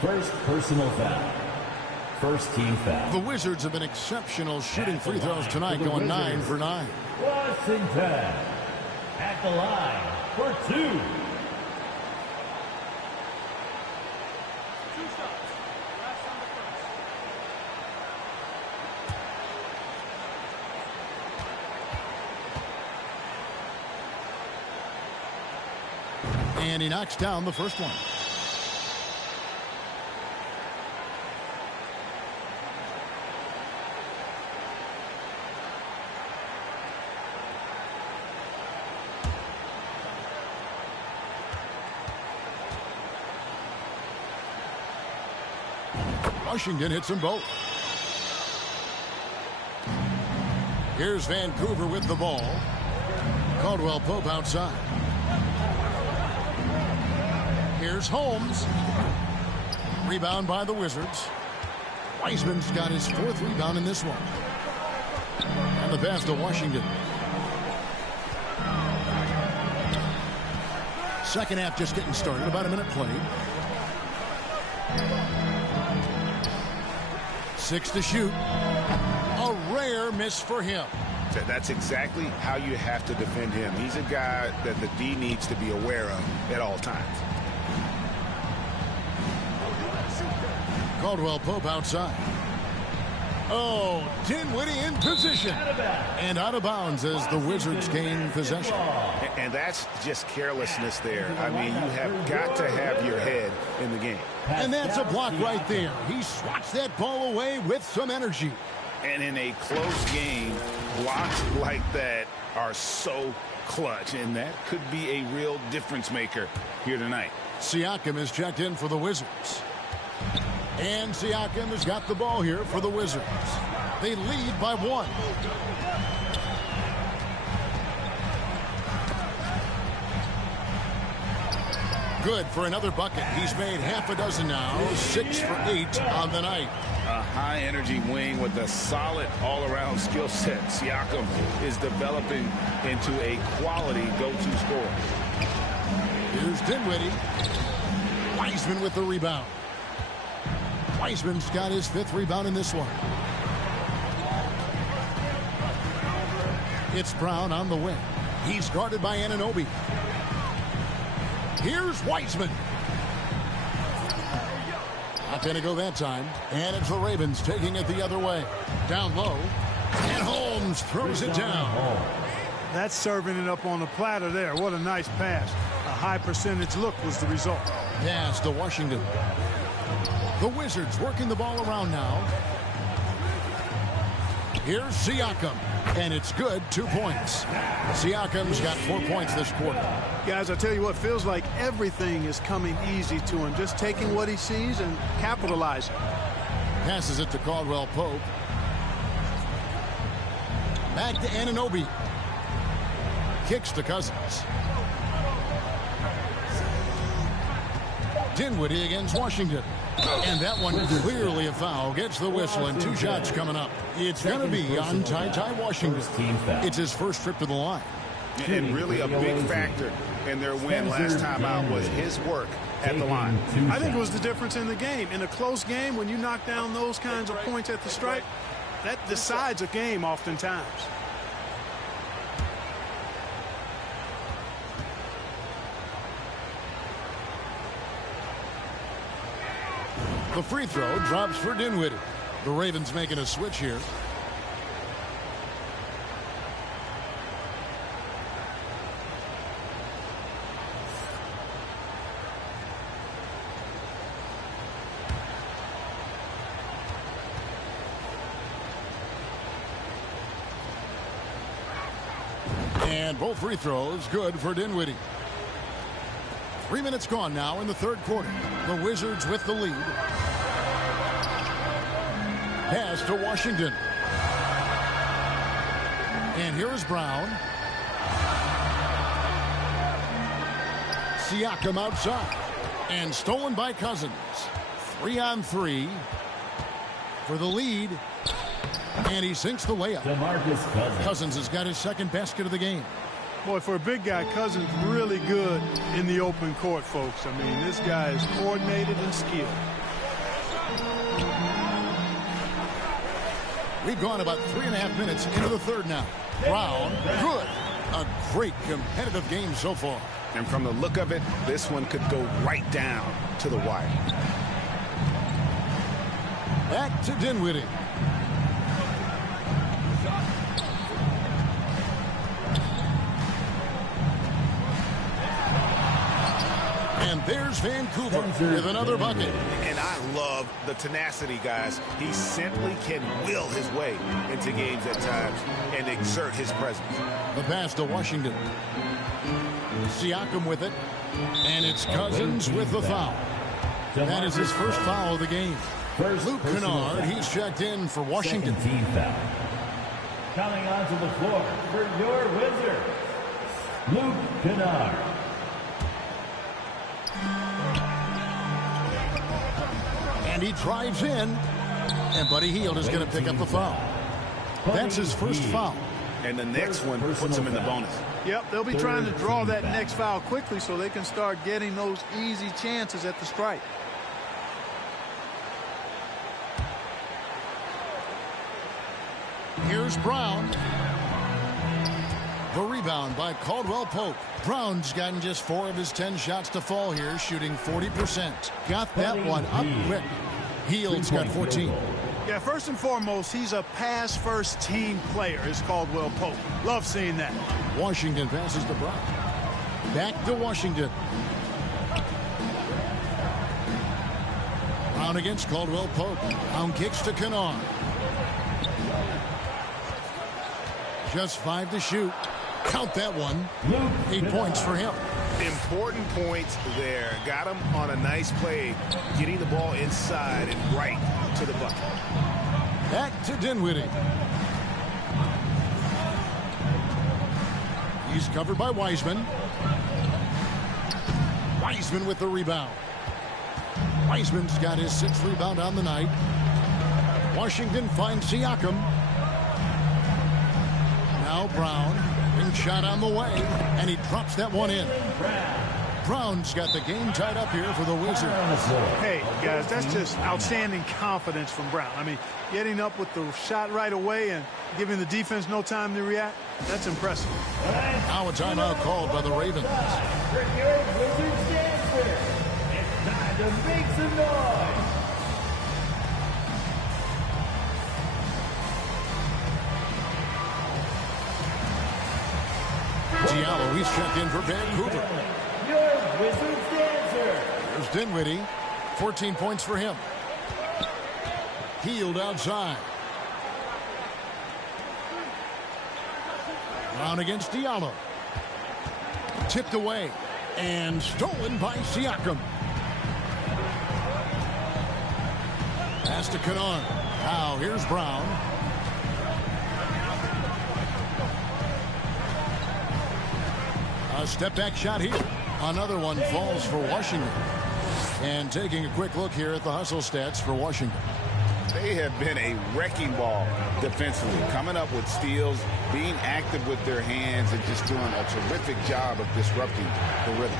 First personal foul. First team foul. The Wizards have been exceptional shooting free throws tonight, going 9 for 9. Washington at the line for 2. And he knocks down the first one. Washington hits them both. Here's Vancouver with the ball. Caldwell-Pope outside. Here's Holmes. Rebound by the Wizards. Wiseman's got his 4th rebound in this one. And the pass to Washington. Second half just getting started. About a minute played. 6 to shoot. A Fair miss for him. That's exactly how you have to defend him. He's a guy that the D needs to be aware of at all times. Caldwell Pope outside. Oh, Dinwiddie in position. And out of bounds as the Wizards gain possession. And that's just carelessness there. I mean, you have got to have your head in the game. And that's a block right there. He swats that ball away with some energy. And in a close game, blocks like that are so clutch. And that could be a real difference maker here tonight. Siakam is checked in for the Wizards. And Siakam has got the ball here for the Wizards. They lead by 1. Good for another bucket. He's made half a dozen now. 6 for 8 on the night. A high-energy wing with a solid all-around skill set. Siakam is developing into a quality go-to scorer. Here's Dinwiddie. Wiseman with the rebound. Wiseman's got his 5th rebound in this one. It's Brown on the wing. He's guarded by Anunoby. Here's Wiseman. Not going to go that time. And it's the Ravens taking it the other way. Down low. And Holmes throws it down. That's serving it up on the platter there. What a nice pass. A high percentage look was the result. Pass to Washington. The Wizards working the ball around now. Here's Siakam. And it's good. 2 points. Siakam's got 4 points this quarter. Guys, I tell you what, feels like everything is coming easy to him. Just taking what he sees and capitalizing. Passes it to Caldwell Pope. Back to Anunoby. Kicks to Cousins. Dinwiddie against Washington. And that one clearly a foul. Gets the whistle and 2 shots coming up. It's going to be on Ty Washington. It's his first trip to the line. And really a big factor in their win last time out was his work at the line. I think it was the difference in the game. In a close game, when you knock down those kinds of points at the stripe, that decides a game oftentimes. The free throw drops for Dinwiddie. The Ravens making a switch here. And both free throws good for Dinwiddie. 3 minutes gone now in the third quarter. The Wizards with the lead. Pass to Washington. And here is Brown. Siakam outside. And stolen by Cousins. 3-on-3 for the lead. And he sinks the layup. Cousins has got his second basket of the game. Boy, for a big guy, Cousins really good in the open court, folks. I mean, this guy is coordinated and skilled. We've gone about 3.5 minutes into the third now. Brown, good. A great competitive game so far. And from the look of it, this one could go right down to the wire. Back to Dinwiddie. And there's Vancouver with another bucket. And I love the tenacity, guys. He simply can will his way into games at times and exert his presence. The pass to Washington. Siakam with it. And it's Cousins with the foul. That is his first foul of the game. Luke Kennard, he's checked in for Washington. Team foul. Coming onto the floor for your Wizards, Luke Kennard. And he drives in. And Buddy Hield is going to pick up the foul. That's his first foul. And the next one puts him in the bonus. Yep, they'll be trying to draw that next foul quickly so they can start getting those easy chances at the stripe. Here's Brown. The rebound by Caldwell Pope. Brown's gotten just 4 of his 10 shots to fall here, shooting 40%. Got that one up quick. Hield's got 14. Yeah, first and foremost, he's a pass-first team player, is Caldwell Pope. Love seeing that. Washington passes to Brown. Back to Washington. Brown against Caldwell Pope. Brown kicks to Kennard. Just 5 to shoot. Count that one. 8 points for him. Important points there. Got him on a nice play, getting the ball inside and right to the bucket. Back to Dinwiddie. He's covered by Wiseman. Wiseman with the rebound. Wiseman's got his 6th rebound on the night. Washington finds Siakam. Now Brown. Ring shot on the way, and he drops that one in. Brown's got the game tied up here for the Wizards. Hey, guys, that's just outstanding confidence from Brown. I mean, getting up with the shot right away and giving the defense no time to react, that's impressive. Now a timeout called by the Ravens. For your Wizards dancer, it's time to make some noise. Diallo, he's checked in for Vancouver. Your Wizards dancer. There's Dinwiddie. 14 points for him. Hield outside. Brown against Diallo. Tipped away. And stolen by Siakam. Pass to Kennard. Now here's Brown. A step-back shot here. Another one falls for Washington. And taking a quick look here at the hustle stats for Washington. They have been a wrecking ball defensively, coming up with steals, being active with their hands, and just doing a terrific job of disrupting the rhythm.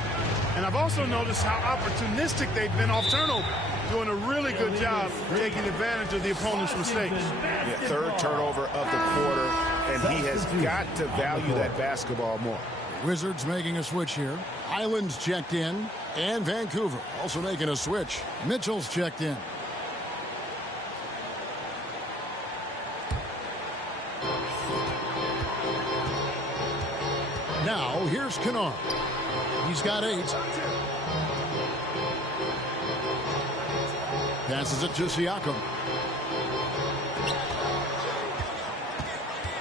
And I've also noticed how opportunistic they've been off turnover, doing a really good job taking advantage of the opponent's mistakes. Yeah, 3rd turnover of the quarter, and he has got to value that basketball more. Wizards making a switch here. Island's checked in. And Vancouver also making a switch. Mitchell's checked in. Now here's Kennard. He's got 8. Passes it to Siakam.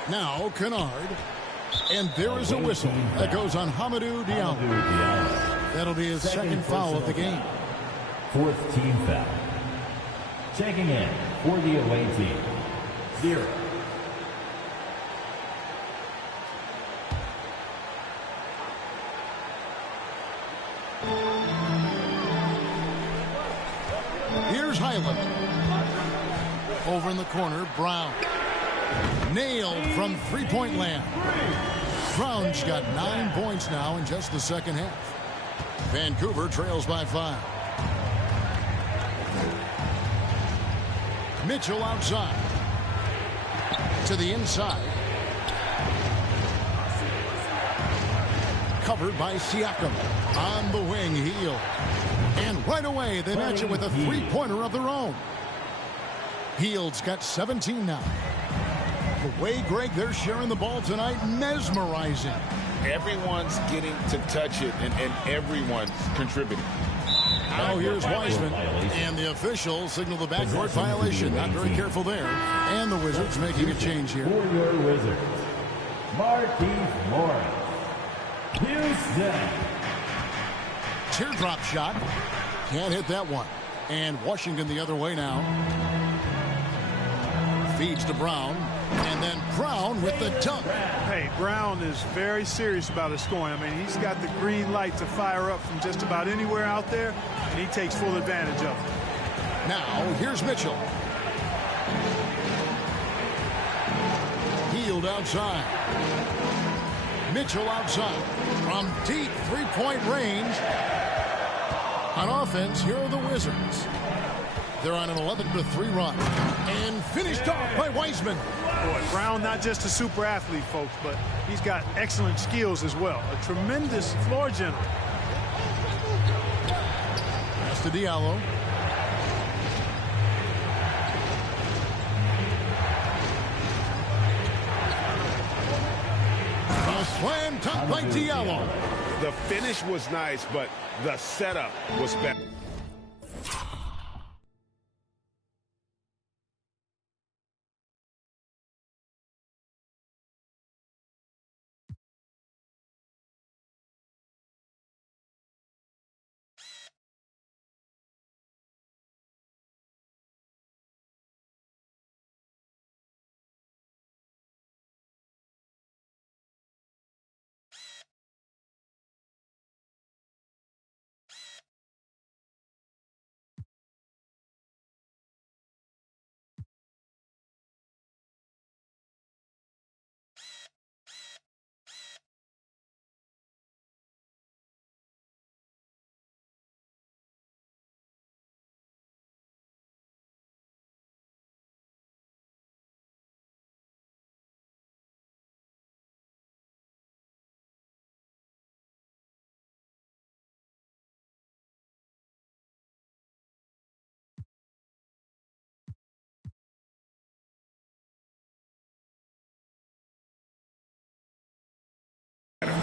Now Kennard. And there is a whistle that goes on Hamidou Diallo. That'll be his second foul of the game. 4th team foul. Checking in for the away team. 0. Here's Highland. Over in the corner, Brown. Nailed from three-point land. Brown's got 9 points now in just the second half. Vancouver trails by 5. Mitchell outside. To the inside. Covered by Siakam. On the wing, Hield. And right away, they match it with a three-pointer of their own. Hield's got 17 now. The way, Greg, they're sharing the ball tonight, mesmerizing. Everyone's getting to touch it, and everyone's contributing. Now here's Wiseman, and the officials signal the backcourt violation. Not very careful there. And the Wizards making a change here. For your Wizards, Markieff Morris. Houston. Teardrop shot. Can't hit that one. And Washington the other way now. Feeds to Brown. And then Brown with the dunk. Hey, Brown is very serious about his scoring. I mean, he's got the green light to fire up from just about anywhere out there, and he takes full advantage of it. Now, here's Mitchell. Hield outside. Mitchell outside. From deep three-point range. On offense, here are the Wizards. They're on an 11-3 run. And finished off by Wiseman. Boy, Brown, not just a super athlete, folks, but he's got excellent skills as well. A tremendous floor general. Pass to Diallo. A slam dunk by Diallo. The finish was nice, but the setup was better.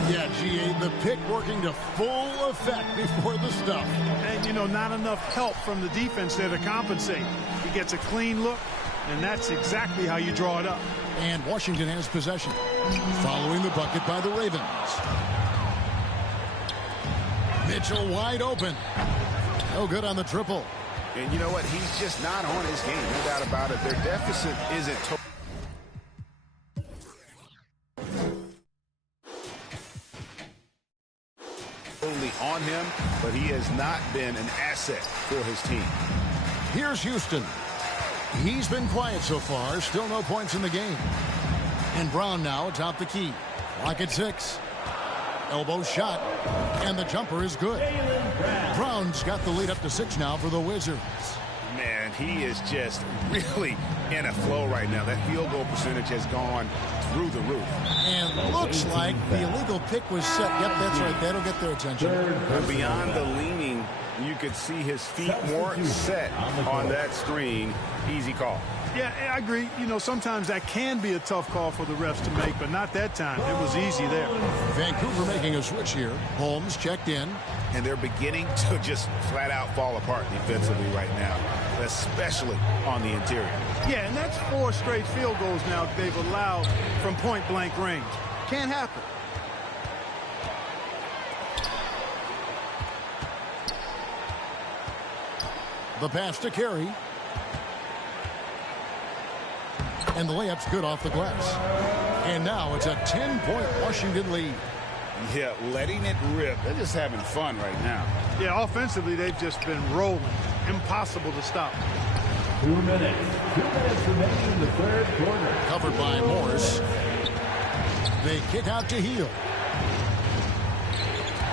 Yeah, GA, the pick working to full effect before the stuff. And, you know, not enough help from the defense there to compensate. He gets a clean look, and that's exactly how you draw it up. And Washington has possession. Following the bucket by the Ravens. Mitchell wide open. No good on the triple. And you know what? He's just not on his game. No doubt about it. Their deficit isn't totally on him, but he has not been an asset for his team. Here's Houston. He's been quiet so far. Still no points in the game. And Brown now atop the key. Clock at 6. Elbow shot. And the jumper is good. Brown's got the lead up to 6 now for the Wizards. Man, he is just really in a flow right now. That field goal percentage has gone through the roof. And looks like the illegal pick was set. Yep, that's right. That'll get their attention. And beyond the leaning, you could see his feet more set on that screen. Easy call. Yeah, I agree. You know, sometimes that can be a tough call for the refs to make, but not that time. It was easy there. Vancouver making a switch here. Holmes checked in. And they're beginning to just flat out fall apart defensively right now, especially on the interior. Yeah, and that's 4 straight field goals now they've allowed from point-blank range. Can't happen. The pass to Carey. And the layup's good off the glass. And now it's a 10-point Washington lead. Yeah, letting it rip. They're just having fun right now. Yeah, offensively, they've just been rolling. Impossible to stop. 2 minutes. 2 minutes remaining in the third quarter. Covered by Morris. They kick out to Heel.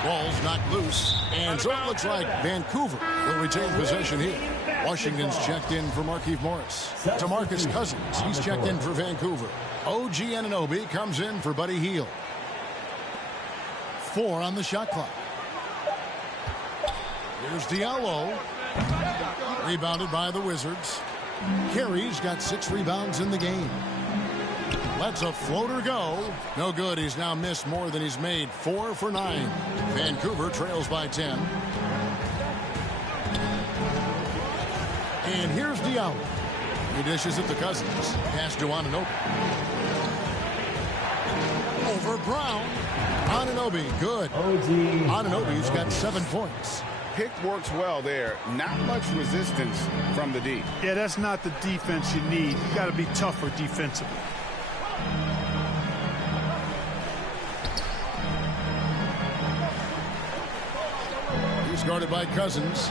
Ball's knocked loose. And so it looks like Vancouver will retain possession here. Washington's checked in for Markieff Morris. DeMarcus Cousins, he's checked in for Vancouver. OG Anunoby comes in for Buddy Hield. 4 on the shot clock. Here's Diallo. Rebounded by the Wizards. Carey's got 6 rebounds in the game. Lets a floater go. No good. He's now missed more than he's made. 4 for 9. Vancouver trails by 10. And here's Diallo. He dishes it to Cousins. Pass to Anunoby. Over Brown. Anunoby, good. Anunoby's got 7 points. Pick works well there. Not much resistance from the D. Yeah, that's not the defense you need. You got to be tougher defensively. He's guarded by Cousins.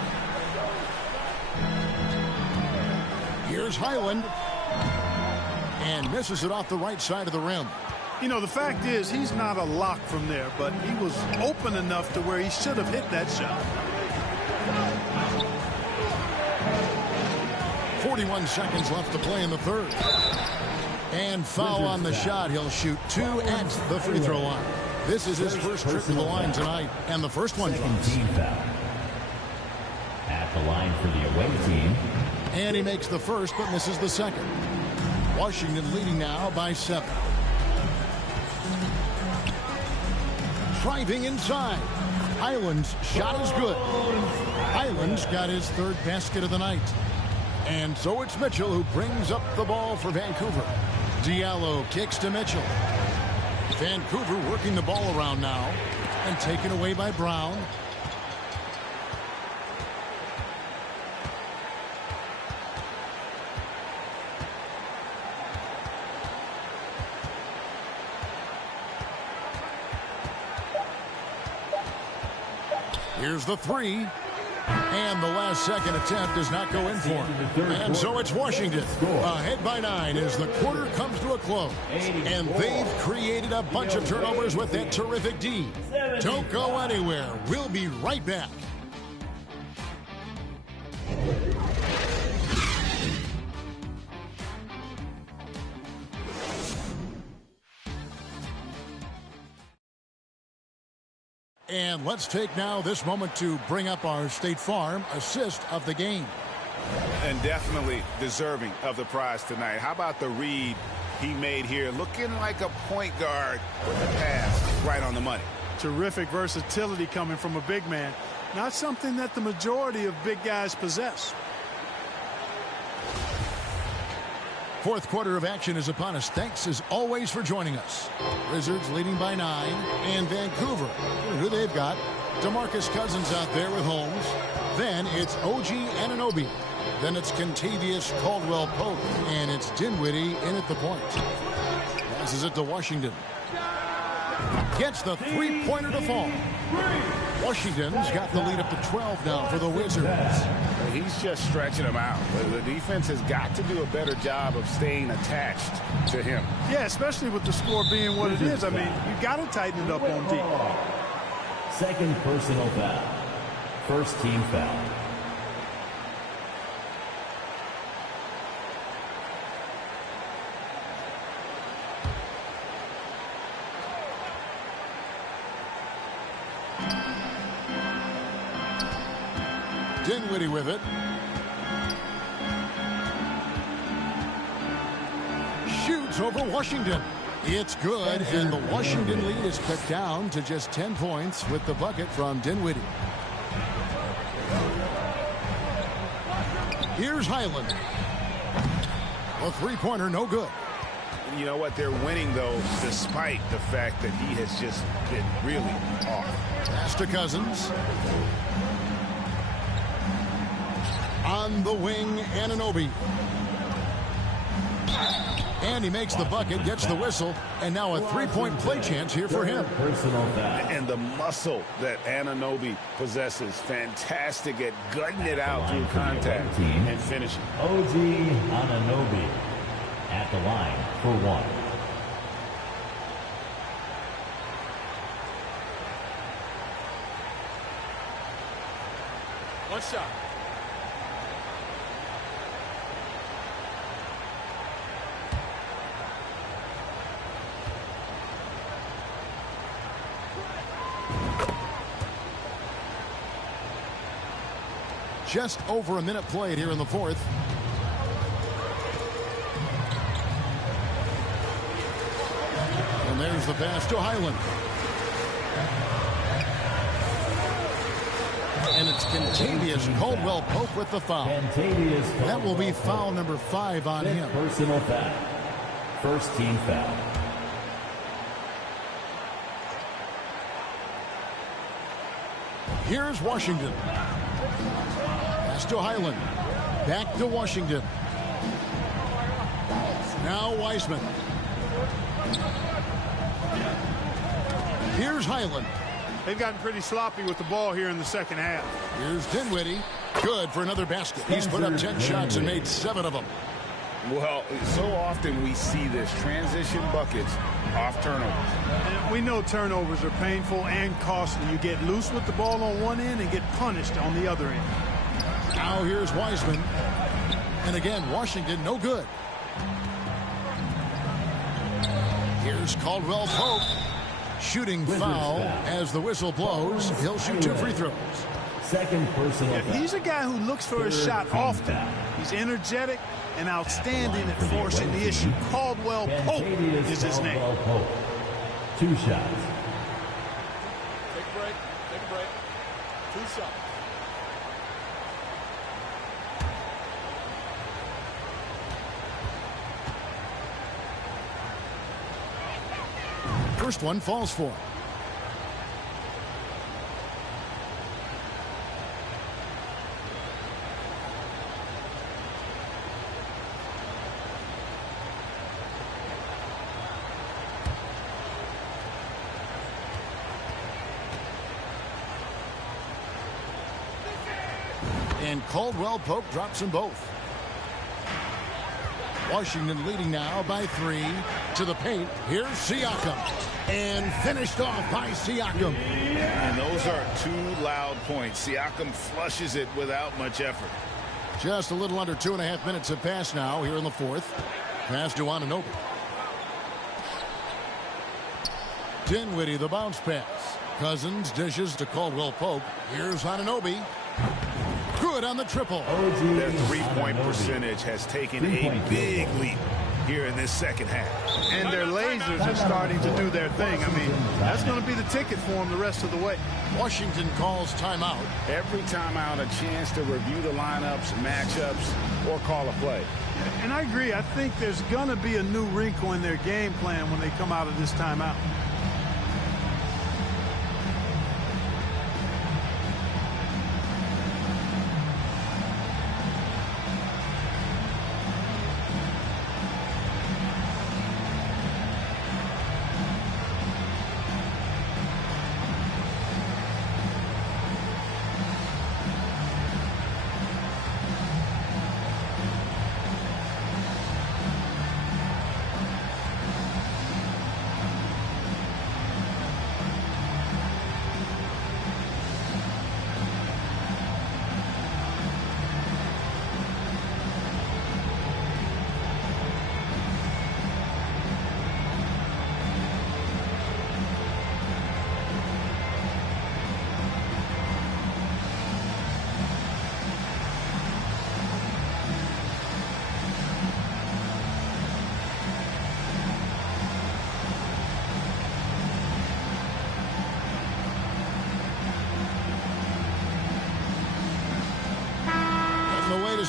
Here's Highland. And misses it off the right side of the rim. You know, the fact is he's not a lock from there, but he was open enough to where he should have hit that shot. 41 seconds left to play in the third. And foul on the shot. He'll shoot 2 at the free throw line. This is his first trip to the line tonight, and the first one drops. Team foul. At the line for the away team. And he makes the first, but misses the second. Washington leading now by 7. Driving inside. Highland's shot is good. Highland's got his third basket of the night. And so it's Mitchell who brings up the ball for Vancouver. Diallo kicks to Mitchell. Vancouver working the ball around now and taken away by Brown. Here's the three. And the last second attempt does not go in for him. And so it's Washington. Ahead by 9 as the quarter comes to a close. And they've created a bunch of turnovers with that terrific D. Don't go anywhere. We'll be right back. And let's take now this moment to bring up our State Farm assist of the game. And definitely deserving of the prize tonight. How about the read he made here? Looking like a point guard with the pass right on the money. Terrific versatility coming from a big man. Not something that the majority of big guys possess. Fourth quarter of action is upon us. Thanks as always for joining us. Wizards leading by 9, and Vancouver, who they've got. DeMarcus Cousins out there with Holmes. Then it's OG Anunoby. Then it's Kentavious Caldwell-Pope, and it's Dinwiddie in at the point. Passes it to Washington. Gets the three-pointer to fall. Washington's got the lead up to 12 now for the Wizards. He's just stretching them out. The defense has got to do a better job of staying attached to him. Yeah, especially with the score being what it is. I mean, you got to tighten it up on deep. Second personal foul. First team foul. Dinwiddie with it. Shoots over Washington. It's good, and the Washington lead is cut down to just 10 points with the bucket from Dinwiddie. Here's Highland. A three-pointer, no good. You know what? They're winning, though, despite the fact that he has just been really off. Pass to Cousins. On the wing, Anunoby. And he makes the bucket, gets the whistle, and now a three-point play chance here for him. And the muscle that Anunoby possesses, fantastic at gutting it out through contact and finishing. OG Anunoby at the line for 1. One shot. Just over a minute played here in the fourth. And there's the pass to Highland. And it's Kentavious Caldwell-Pope with the foul. That will be foul number 5 on him. Personal foul. First team foul. Here's Washington. Pass to Highland. Back to Washington. Now Wiseman. Here's Highland. They've gotten pretty sloppy with the ball here in the second half. Here's Dinwiddie. Good for another basket. He's put up 10 shots and made 7 of them. Well, so often we see this transition buckets off turnovers. And we know turnovers are painful and costly. You get loose with the ball on one end and get punished on the other end. Now here's Wiseman. And again, Washington no good. Here's Caldwell Pope. Shooting foul as the whistle blows. He'll shoot 2 free throws. Second personal foul. He's a guy who looks for his shot often. He's energetic and outstanding at forcing the issue. Caldwell Pope is his name. 2 shots. Take a break. Take a break. 2 shots. First one falls for him. And Caldwell Pope drops them both. Washington leading now by 3 to the paint. Here's Siakam. And finished off by Siakam. And those are 2 loud points. Siakam flushes it without much effort. Just a little under 2.5 minutes have passed now here in the 4th. Pass to Anunoby. Dinwiddie the bounce pass. Cousins dishes to Caldwell Pope. Here's Anunoby. Good on the triple. Their 3-point percentage has taken a big leap here in this second half. And their lasers are starting to do their thing. I mean, that's going to be the ticket for them the rest of the way. Washington calls timeout. Every timeout, a chance to review the lineups, matchups, or call a play. And I agree. I think there's going to be a new wrinkle in their game plan when they come out of this timeout.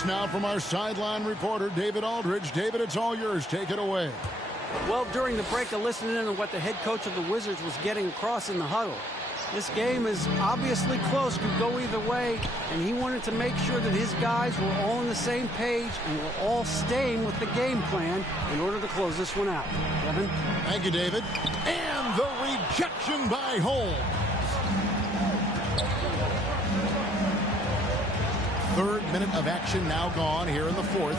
Now from our sideline reporter, David Aldridge. David, it's all yours. Take it away. Well, during the break, I listened in to what the head coach of the Wizards was getting across in the huddle. This game is obviously close, could go either way, and he wanted to make sure that his guys were all on the same page and were all staying with the game plan in order to close this one out. Kevin? Thank you, David. And the rejection by Holmes. Third minute of action now gone here in the 4th.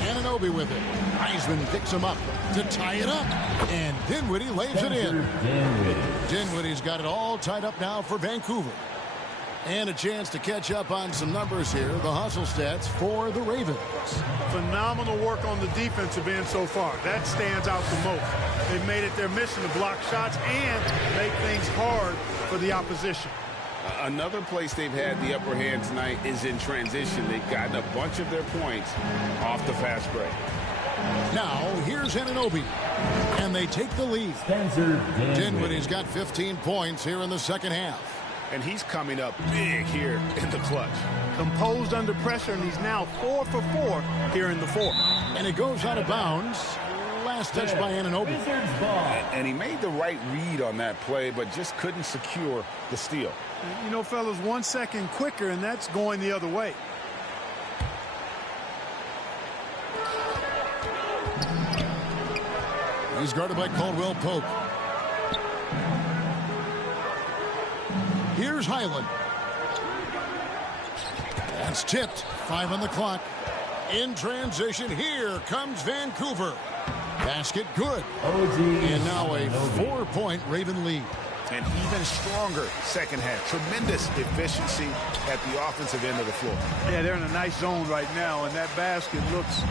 Anunoby with it. Heisman picks him up to tie it up. And Dinwiddie lays it in. Dinwiddie's got it all tied up now for Vancouver. And a chance to catch up on some numbers here. The hustle stats for the Ravens. Phenomenal work on the defensive end so far. That stands out the most. They've made it their mission to block shots and make things hard for the opposition. Another place they've had the upper hand tonight is in transition. They've gotten a bunch of their points off the fast break. Now, here's Anunoby. And they take the lead. Dinwiddie's got 15 points here in the second half. And he's coming up big here in the clutch. Composed under pressure, and he's now 4 for 4 here in the 4th. And it goes out of bounds. Last touch by Anunoby. And he made the right read on that play, but just couldn't secure the steal. You know, fellas, 1 second quicker, and that's going the other way. He's guarded by Caldwell Pope. Here's Highland. That's tipped. 5 on the clock. In transition, here comes Vancouver. Basket good. And now a 4-point Raven lead. An even stronger second half. Tremendous efficiency at the offensive end of the floor. Yeah, they're in a nice zone right now, and that basket looks,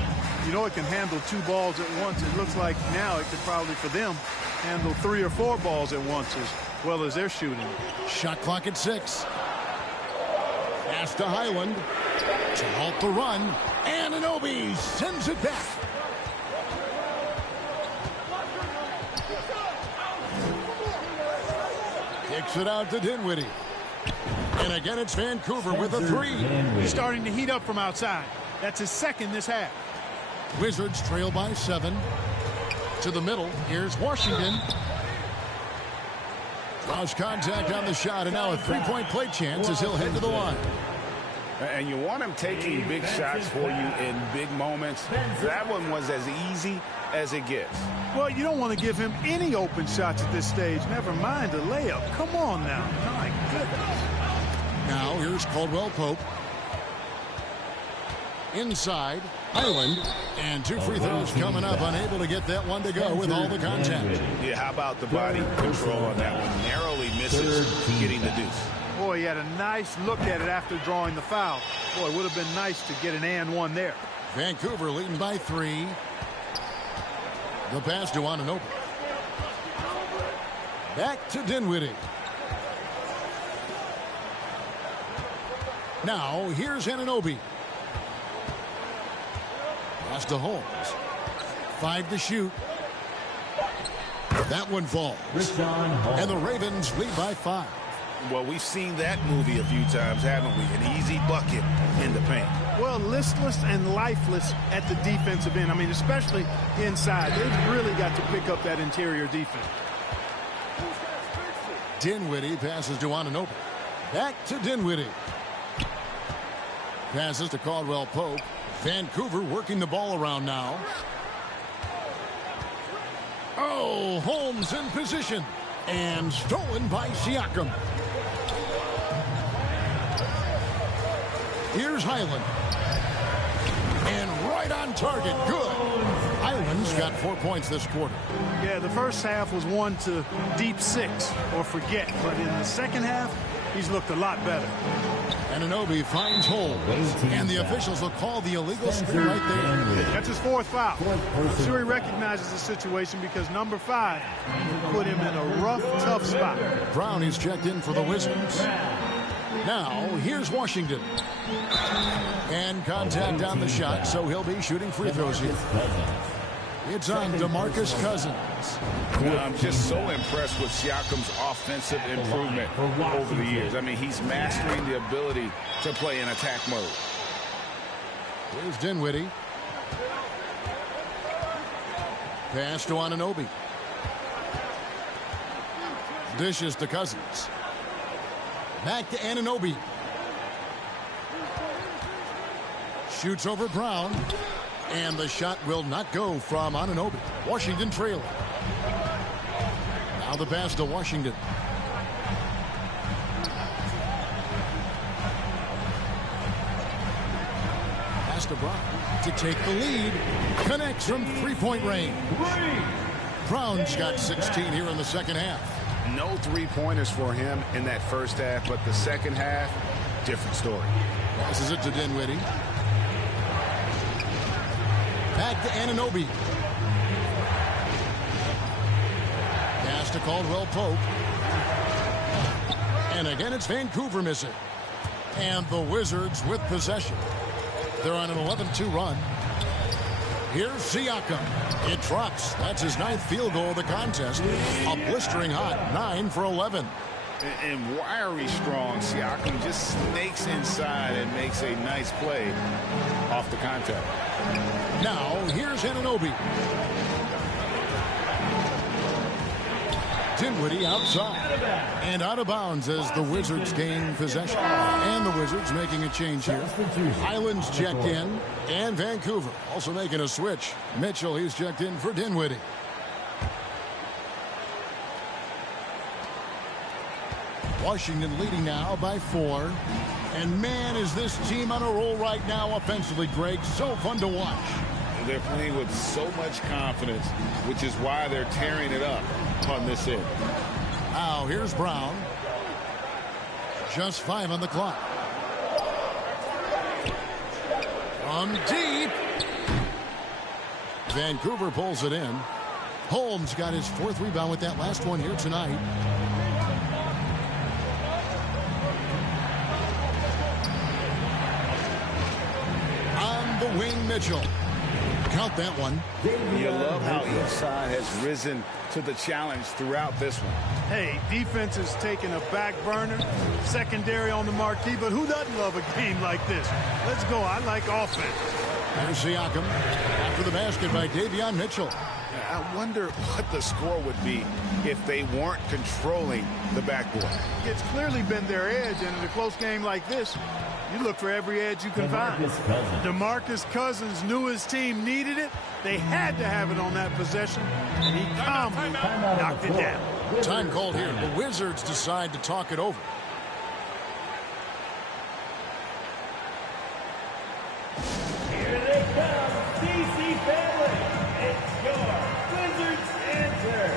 you know, it can handle 2 balls at once. It looks like now it could probably, for them, handle 3 or 4 balls at once as well as they're shooting. Shot clock at 6. Pass to Highland to halt the run. Anunoby sends it back. Kicks it out to Dinwiddie. And again, it's Vancouver with a 3. He's starting to heat up from outside. That's his second this half. Wizards trail by 7. To the middle. Here's Washington. Lost contact on the shot, and now a 3-point play chance as he'll head to the line. And you want him taking big shots for you in big moments. That one was as easy as it gets. Well, you don't want to give him any open shots at this stage. Never mind a layup. Come on now. My goodness. Now here's Caldwell Pope. Inside, Highland. And 2 free throws coming up. Unable to get that one to go with all the contact. Yeah, how about the body control on that one? Narrowly misses getting the deuce. Boy, he had a nice look at it after drawing the foul. Boy, it would have been nice to get an and 1 there. Vancouver leading by 3. The pass to Anunoby. Back to Dinwiddie. Now, here's Anunoby. Pass to Holmes. 5 to shoot. That one falls. And the Ravens lead by 5. Well, we've seen that movie a few times, haven't we? An easy bucket in the paint. Well, listless and lifeless at the defensive end. I mean, especially inside. They've really got to pick up that interior defense. Dinwiddie passes to Anunoby. Back to Dinwiddie. Passes to Caldwell Pope. Vancouver working the ball around now. Oh, Holmes in position. And stolen by Siakam. Here's Highland. And right on target. Good. Highland's got 4 points this quarter. Yeah, the first half was 1 to deep 6 or forget. But in the second half, he's looked a lot better. Anunoby finds Holmes. And the officials will call the illegal screen right there. That's his 4th foul. I'm sure he recognizes the situation because number 5 put him in a rough, tough spot. Brown is checked in for the Wizards. Now, here's Washington. And contact on the shot, so he'll be shooting free throws here. It's on DeMarcus Cousins. I'm just so impressed with Siakam's offensive improvement over the years. I mean, he's mastering the ability to play in attack mode. Here's Dinwiddie. Pass to Anunoby. Dishes to Cousins. Back to Anunoby. Shoots over Brown. And the shot will not go from Anunoby. Washington trailing. Now the pass to Washington. Pass to Brown to take the lead. Connects from 3-point range. Brown's got 16 here in the second half. No 3-pointers for him in that first half, but the second half, different story. Passes it to Dinwiddie. Back to Anunoby. Pass to Caldwell Pope. And again, it's Vancouver missing. And the Wizards with possession. They're on an 11-2 run. Here's Siakam. It drops. That's his 9th field goal of the contest. A blistering hot 9 for 11. And wiry strong, Siakam just snakes inside and makes a nice play off the contact. Now, here's Anunoby. Dinwiddie outside. And out of bounds as the Wizards gain possession. And the Wizards making a change here. Highland's checked in. And Vancouver also making a switch. Mitchell, he's checked in for Dinwiddie. Washington leading now by 4. And man, is this team on a roll right now offensively, Greg. So fun to watch. They're playing with so much confidence, which is why they're tearing it up on this end. Now here's Brown. Just 5 on the clock. From deep. Vancouver pulls it in. Holmes got his 4th rebound with that last one here tonight. On the wing, Mitchell. Count that one. You love how each side has risen to the challenge throughout this one. Hey, defense is taking a back burner, secondary on the marquee, but who doesn't love a game like this? Let's go. I like offense. There's Siakam after the basket by Davion Mitchell. I wonder what the score would be if they weren't controlling the backboard. It's clearly been their edge, and in a close game like this, you look for every edge you can find. DeMarcus Cousins knew his team needed it. They had to have it on that possession, and he calmly knocked it down. Time called here. The Wizards decide to talk it over. Here they come, DC family. It's your Wizards answer.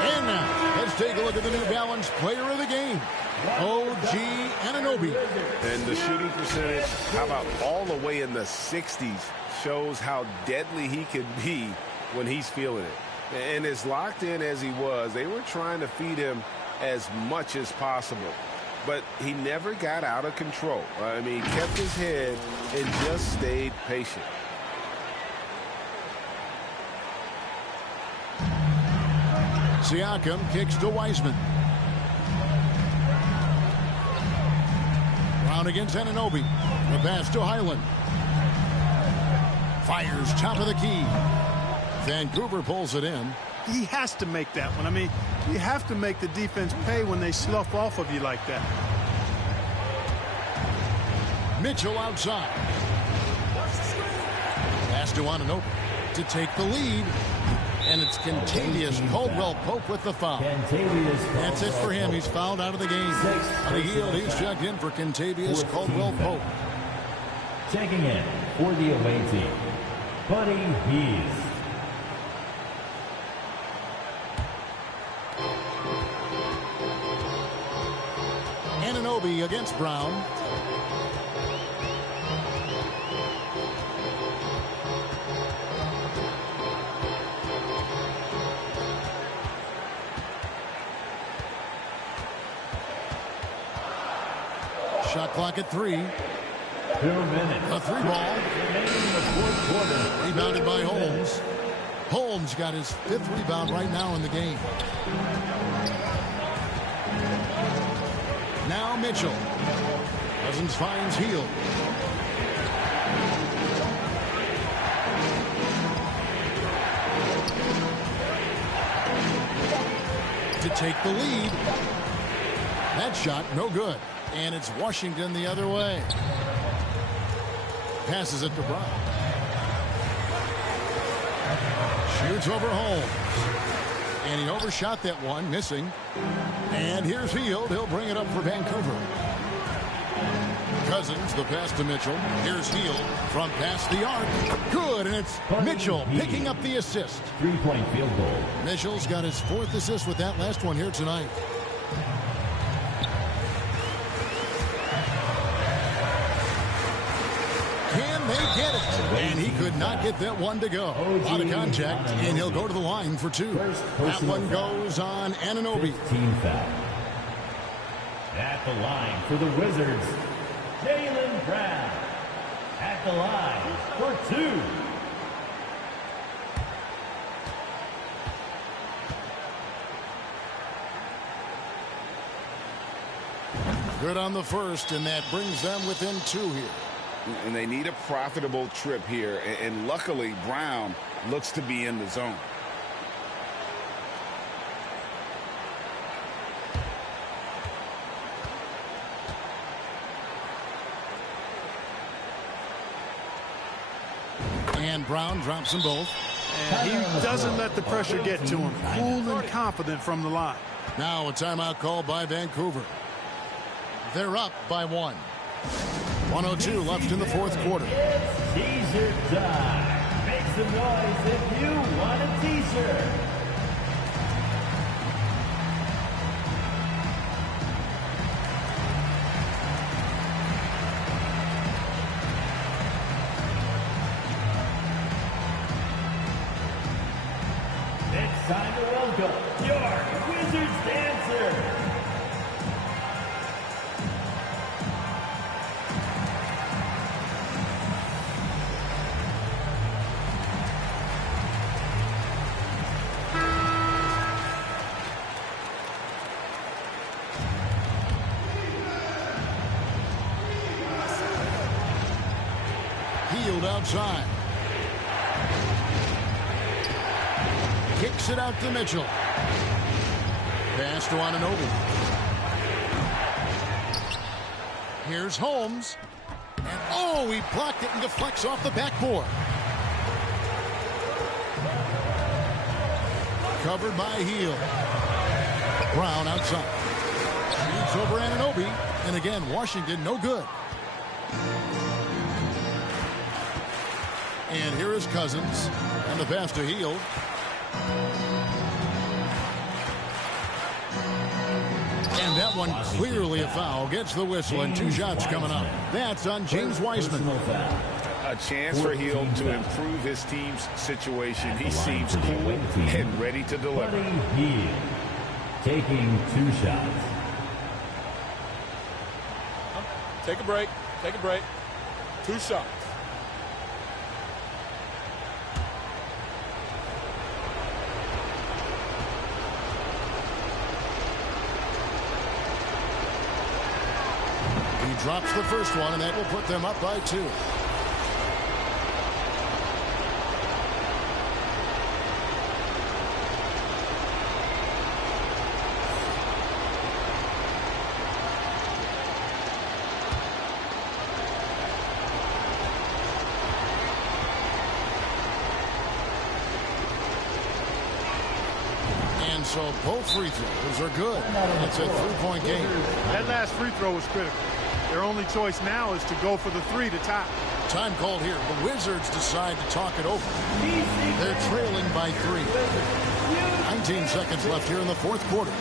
And now, let's take a look at the New Balance player of the game, OG Anunoby. And the shooting percentage, how about all the way in the 60s, shows how deadly he can be when he's feeling it. And as locked in as he was, they were trying to feed him as much as possible. But he never got out of control. I mean, he kept his head and just stayed patient. Siakam kicks to Wiseman. Brown against Anunoby. The pass to Highland. Fires top of the key. Vancouver pulls it in. He has to make that one. I mean, you have to make the defense pay when they slough off of you like that. Mitchell outside. Pass to Anunoby to take the lead. And it's Kentavious Caldwell-Pope with the foul. That's it for him. He's fouled out of the game. On the heel, he's checked in for Kentavious Caldwell-Pope. Checking in for the away team, Buddy Hield. Anunoby against Brown. Shot clock at 3. 2 minutes. A 3 ball. Remaining in the fourth quarter. Rebounded by Holmes. Holmes got his 5th rebound right now in the game. Now Mitchell. Cousins finds Hield. To take the lead. That shot no good. And it's Washington the other way. Passes it to Brown. Shoots over Holmes. And he overshot that one, missing. And here's Hield. He'll bring it up for Vancouver. Cousins, the pass to Mitchell. Here's Hield from past the arc. Good, and it's Mitchell picking up the assist. 3-point field goal. Mitchell's got his 4th assist with that last one here tonight. Can they may get it. And he could not get that one to go. A lot of contact, and he'll go to the line for 2. That one goes on Anunoby. Team foul. At the line for the Wizards, Jaylen Brown. At the line for 2. Good on the first, and that brings them within 2 here. And they need a profitable trip here. And luckily, Brown looks to be in the zone. And Brown drops them both. And he doesn't let the pressure get to him. Cool and confident from the line. Now a timeout called by Vancouver. They're up by 1. 1:02 left in the fourth quarter. It's teaser time. Make some noise if you want a teaser. It's time to welcome your Wizards dancer. Outside. Kicks it out to Mitchell. Pass to Anunoby. Here's Holmes. And oh, he blocked it and deflects off the backboard. Covered by Heel. Brown outside. Shoots over Anunoby. And again, Washington no good. And here is Cousins. And the pass to Heel. And that one clearly a foul. Gets the whistle and 2 shots coming up. That's on James Wiseman. A chance for Heel to improve his team's situation. He seems cool and ready to deliver. Heel taking 2 shots. Take a break. Take a break. 2 shots. Drops the first one, and that will put them up by 2. And so both free throws are good. It's a 3-point game. That last free throw was critical. Their only choice now is to go for the 3 to tie. Time called here. The Wizards decide to talk it over. They're trailing by 3. 19 seconds left here in the fourth quarter.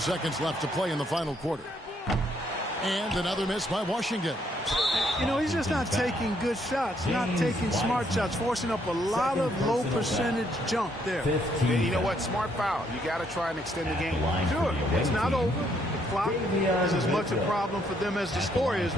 Seconds left to play in the final quarter. And another miss by Washington. You know, he's just not taking good shots, not taking smart shots, forcing up a lot of low percentage jump there. And you know what? Smart foul. You got to try and extend the game. Sure, it's not over. The clock is as much a problem for them as the score is.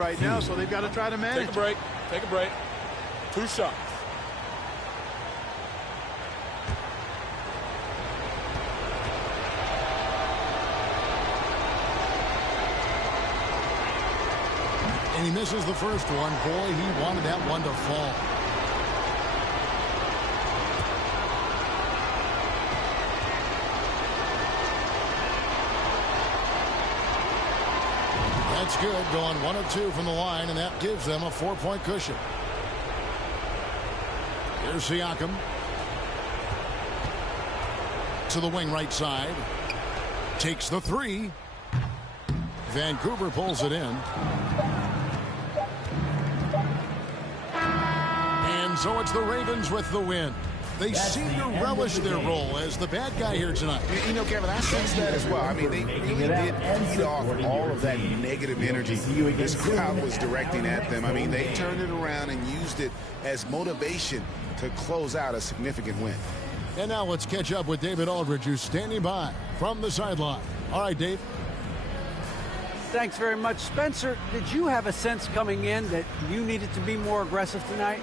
Right now, so they've got to try to manage. Take a break. Take a break. 2 shots. And he misses the first one. Boy, he wanted that one to fall. That's good, going 1 of 2 from the line, and that gives them a 4-point cushion. Here's Siakam. To the wing right side. Takes the 3. Vancouver pulls it in. And so it's the Ravens with the win. They seem to relish their role as the bad guy here tonight. You know, Kevin, I sense that as well. I mean, they really did feed off all of that negative energy this crowd was directing at them. I mean, they turned it around and used it as motivation to close out a significant win. And now let's catch up with David Aldridge, who's standing by from the sideline. All right, Dave. Thanks very much. Spencer, did you have a sense coming in that you needed to be more aggressive tonight?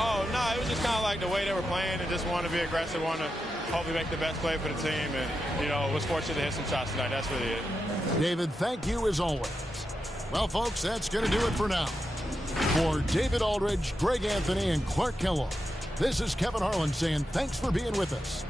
Oh, no, it was just kind of like the way they were playing and just wanted to be aggressive, wanted to hopefully make the best play for the team. And, you know, was fortunate to hit some shots tonight. That's really it. David, thank you as always. Well, folks, that's going to do it for now. For David Aldridge, Greg Anthony, and Clark Kellogg, this is Kevin Harlan saying thanks for being with us.